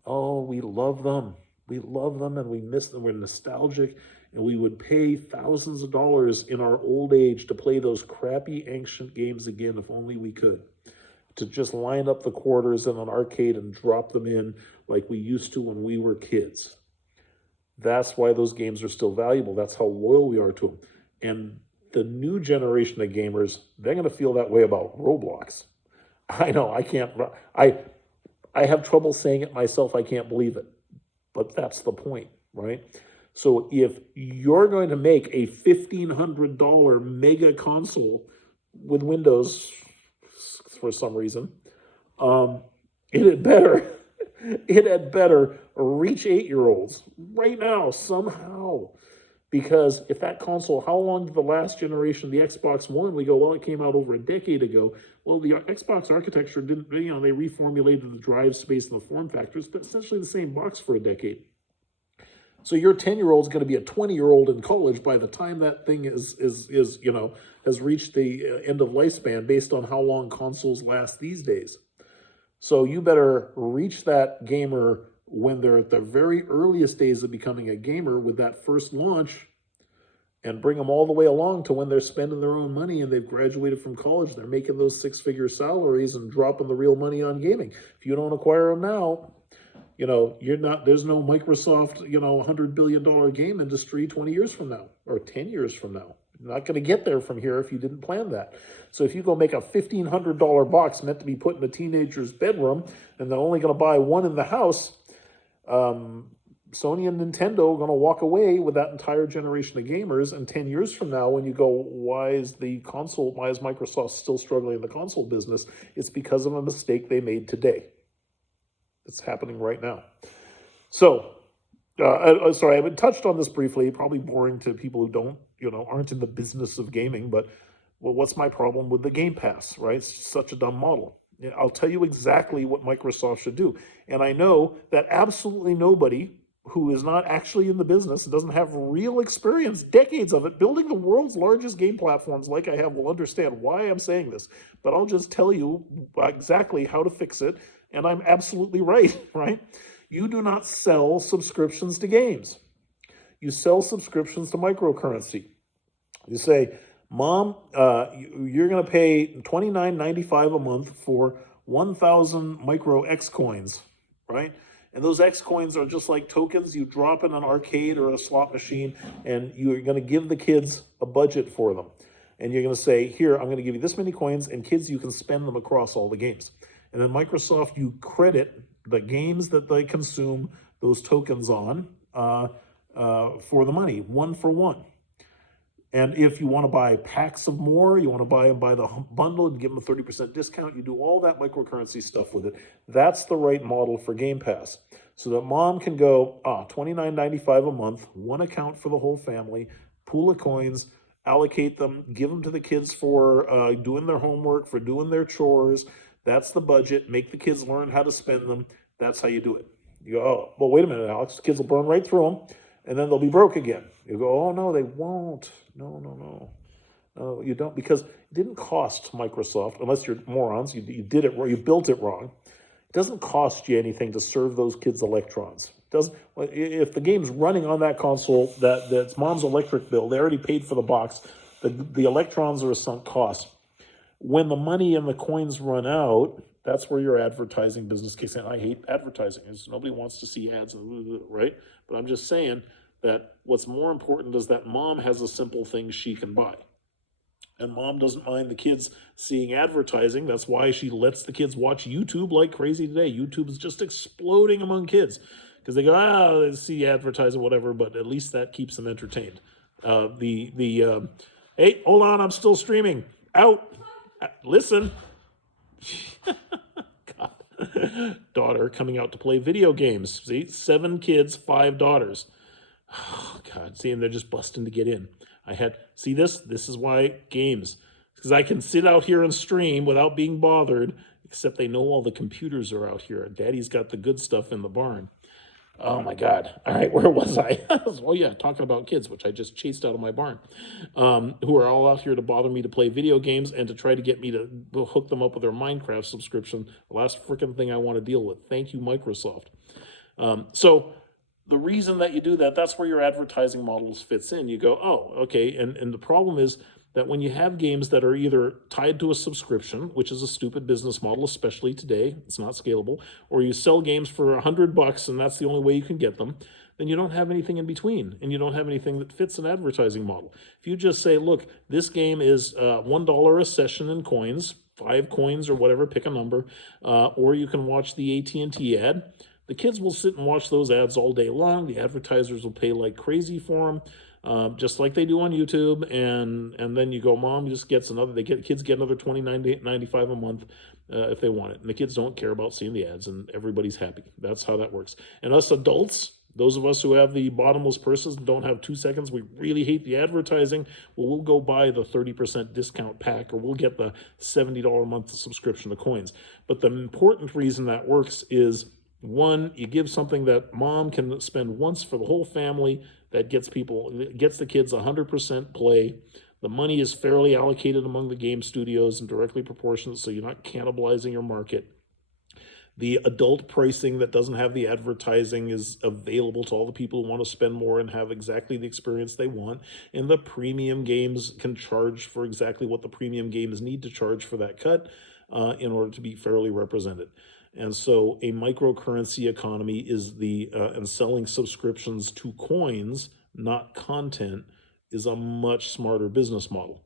oh, we love them. We love them and we miss them. We're nostalgic, and we would pay thousands of dollars in our old age to play those crappy ancient games again if only we could. To just line up the quarters in an arcade and drop them in like we used to when we were kids. That's why those games are still valuable. That's how loyal we are to them. And the new generation of gamers, they're going to feel that way about Roblox. I know, I have trouble saying it myself. I can't believe it. But that's the point. right? So if you're going to make a $1,500 mega console with Windows for some reason, it had better it had better reach 8-year-olds right now somehow. Because if that console, how long did the last generation of the Xbox One? We go, well, it came out over a decade ago. Well, the Xbox architecture didn't, they reformulated the drive space and the form factors, but essentially the same box for a decade. So your 10-year-old is going to be a 20-year-old in college by the time that thing has reached the end of lifespan based on how long consoles last these days. So you better reach that gamer when they're at the very earliest days of becoming a gamer with that first launch, and bring them all the way along to when they're spending their own money and they've graduated from college. They're making those 6-figure salaries and dropping the real money on gaming. If you don't acquire them now, you're not, there's no Microsoft, $100 billion game industry 20 years from now or 10 years from now. You're not going to get there from here if you didn't plan that. So if you go make a $1,500 box meant to be put in a teenager's bedroom and they're only going to buy one in the house, Sony and Nintendo are going to walk away with that entire generation of gamers. And 10 years from now, when you go, why is Microsoft still struggling in the console business? It's because of a mistake they made today. It's happening right now. So, sorry, I touched on this briefly, probably boring to people who aren't in the business of gaming, but well, what's my problem with the Game Pass, right? It's such a dumb model. I'll tell you exactly what Microsoft should do. And I know that absolutely nobody who is not actually in the business and doesn't have real experience, decades of it, building the world's largest game platforms like I have, will understand why I'm saying this. But I'll just tell you exactly how to fix it, and I'm absolutely right, right? You do not sell subscriptions to games. You sell subscriptions to microcurrency. You say, Mom, you're going to pay $29.95 a month for 1,000 micro X coins, right? And those X coins are just like tokens. You drop in an arcade or a slot machine, and you're going to give the kids a budget for them. And you're going to say, here, I'm going to give you this many coins, and kids, you can spend them across all the games. And then Microsoft, you credit the games that they consume those tokens on for the money, one for one. And if you want to buy packs of more, you want to buy them by the bundle and give them a 30% discount, you do all that microcurrency stuff with it. That's the right model for Game Pass. So that mom can go, $29.95 a month, one account for the whole family, pool of coins, allocate them, give them to the kids for doing their homework, for doing their chores. That's the budget. Make the kids learn how to spend them. That's how you do it. You go, oh, well, wait a minute, Alex. The kids will burn right through them, and then they'll be broke again. You go, oh, no, they won't. No, you don't, because it didn't cost Microsoft, unless you're morons, you did it wrong, you built it wrong. It doesn't cost you anything to serve those kids electrons. It doesn't. If the game's running on that console, that's mom's electric bill, they already paid for the box. The electrons are a sunk cost. When the money and the coins run out, that's where your advertising business kicks in. I hate advertising. Nobody wants to see ads, right? But I'm just saying that what's more important is that mom has a simple thing she can buy. And mom doesn't mind the kids seeing advertising. That's why she lets the kids watch YouTube like crazy today. YouTube is just exploding among kids because they go, they see advertising, whatever, but at least that keeps them entertained. Hey, hold on, I'm still streaming. Out. Listen. God. Daughter coming out to play video games. See, 7 kids, 5 daughters. Oh, God. See, and they're just busting to get in. See this? This is why games. Because I can sit out here and stream without being bothered, except they know all the computers are out here. Daddy's got the good stuff in the barn. Oh, my God. All right, where was I? Oh, yeah, talking about kids, which I just chased out of my barn, who are all out here to bother me to play video games and to try to get me to hook them up with their Minecraft subscription. The last freaking thing I want to deal with. Thank you, Microsoft. So the reason that you do that, that's where your advertising models fits in. You go, oh, okay, and the problem is that when you have games that are either tied to a subscription, which is a stupid business model, especially today, it's not scalable, or you sell games for $100 and that's the only way you can get them, then you don't have anything in between, and you don't have anything that fits an advertising model. If you just say, look, this game is $1 a session in coins, 5 coins or whatever, pick a number, or you can watch the AT&T ad, the kids will sit and watch those ads all day long. The advertisers will pay like crazy for them, just like they do on YouTube. And then you go, mom just gets another. Kids get another $29.95 a month if they want it, and the kids don't care about seeing the ads, and everybody's happy. That's how that works. And us adults, those of us who have the bottomless purses and don't have 2 seconds, we really hate the advertising. Well, we'll go buy the 30% discount pack, or we'll get the $70 a month subscription to coins. But the important reason that works is, one, you give something that mom can spend once for the whole family, that gets the kids 100% play. The money is fairly allocated among the game studios and directly proportionate, so you're not cannibalizing your market. The adult pricing that doesn't have the advertising is available to all the people who want to spend more and have exactly the experience they want. And the premium games can charge for exactly what the premium games need to charge for that cut in order to be fairly represented. And so a microcurrency economy is and selling subscriptions to coins, not content, is a much smarter business model.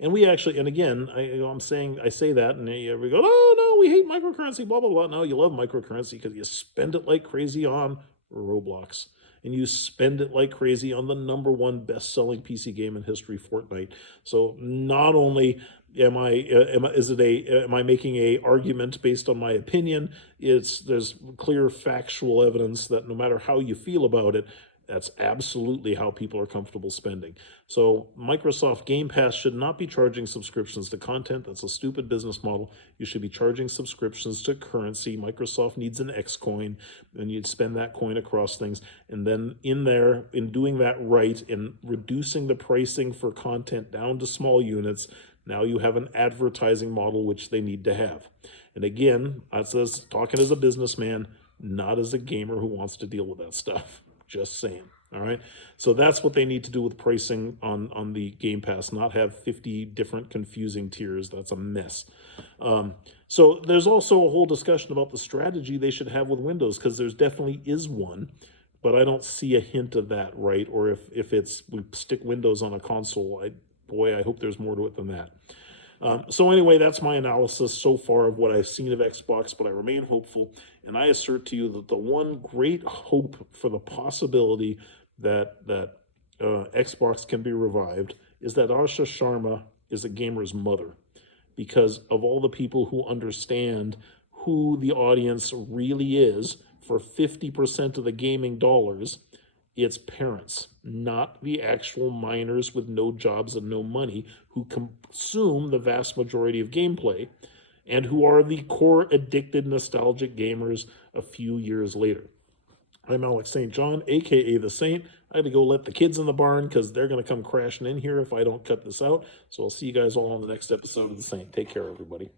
And we actually, and again, I say that, and we go, oh no, we hate microcurrency, blah blah blah. No, you love microcurrency because you spend it like crazy on Roblox, and you spend it like crazy on the #1 best-selling PC game in history, Fortnite. So not only am I making a argument based on my opinion, there's clear factual evidence that no matter how you feel about it, that's absolutely how people are comfortable spending. So Microsoft Game Pass should not be charging subscriptions to content. That's a stupid business model. You should be charging subscriptions to currency. Microsoft needs an X coin, and you'd spend that coin across things. And then in doing that right, and reducing the pricing for content down to small units, now you have an advertising model which they need to have. And again, that says talking as a businessman, not as a gamer who wants to deal with that stuff. Just saying. All right. So that's what they need to do with pricing on the Game Pass, not have 50 different confusing tiers. That's a mess. So there's also a whole discussion about the strategy they should have with Windows, because there's definitely is one, but I don't see a hint of that, right? Or if we stick Windows on a console, I hope there's more to it than that. So anyway, that's my analysis so far of what I've seen of Xbox, but I remain hopeful, and I assert to you that the one great hope for the possibility that Xbox can be revived is that Asha Sharma is a gamer's mother, because of all the people who understand who the audience really is for 50% of the gaming dollars. It's parents, not the actual minors with no jobs and no money, who consume the vast majority of gameplay and who are the core addicted nostalgic gamers a few years later. I'm Alex St. John, aka The Saint. I had to go let the kids in the barn because they're going to come crashing in here if I don't cut this out. So I'll see you guys all on the next episode of The Saint. Take care, everybody.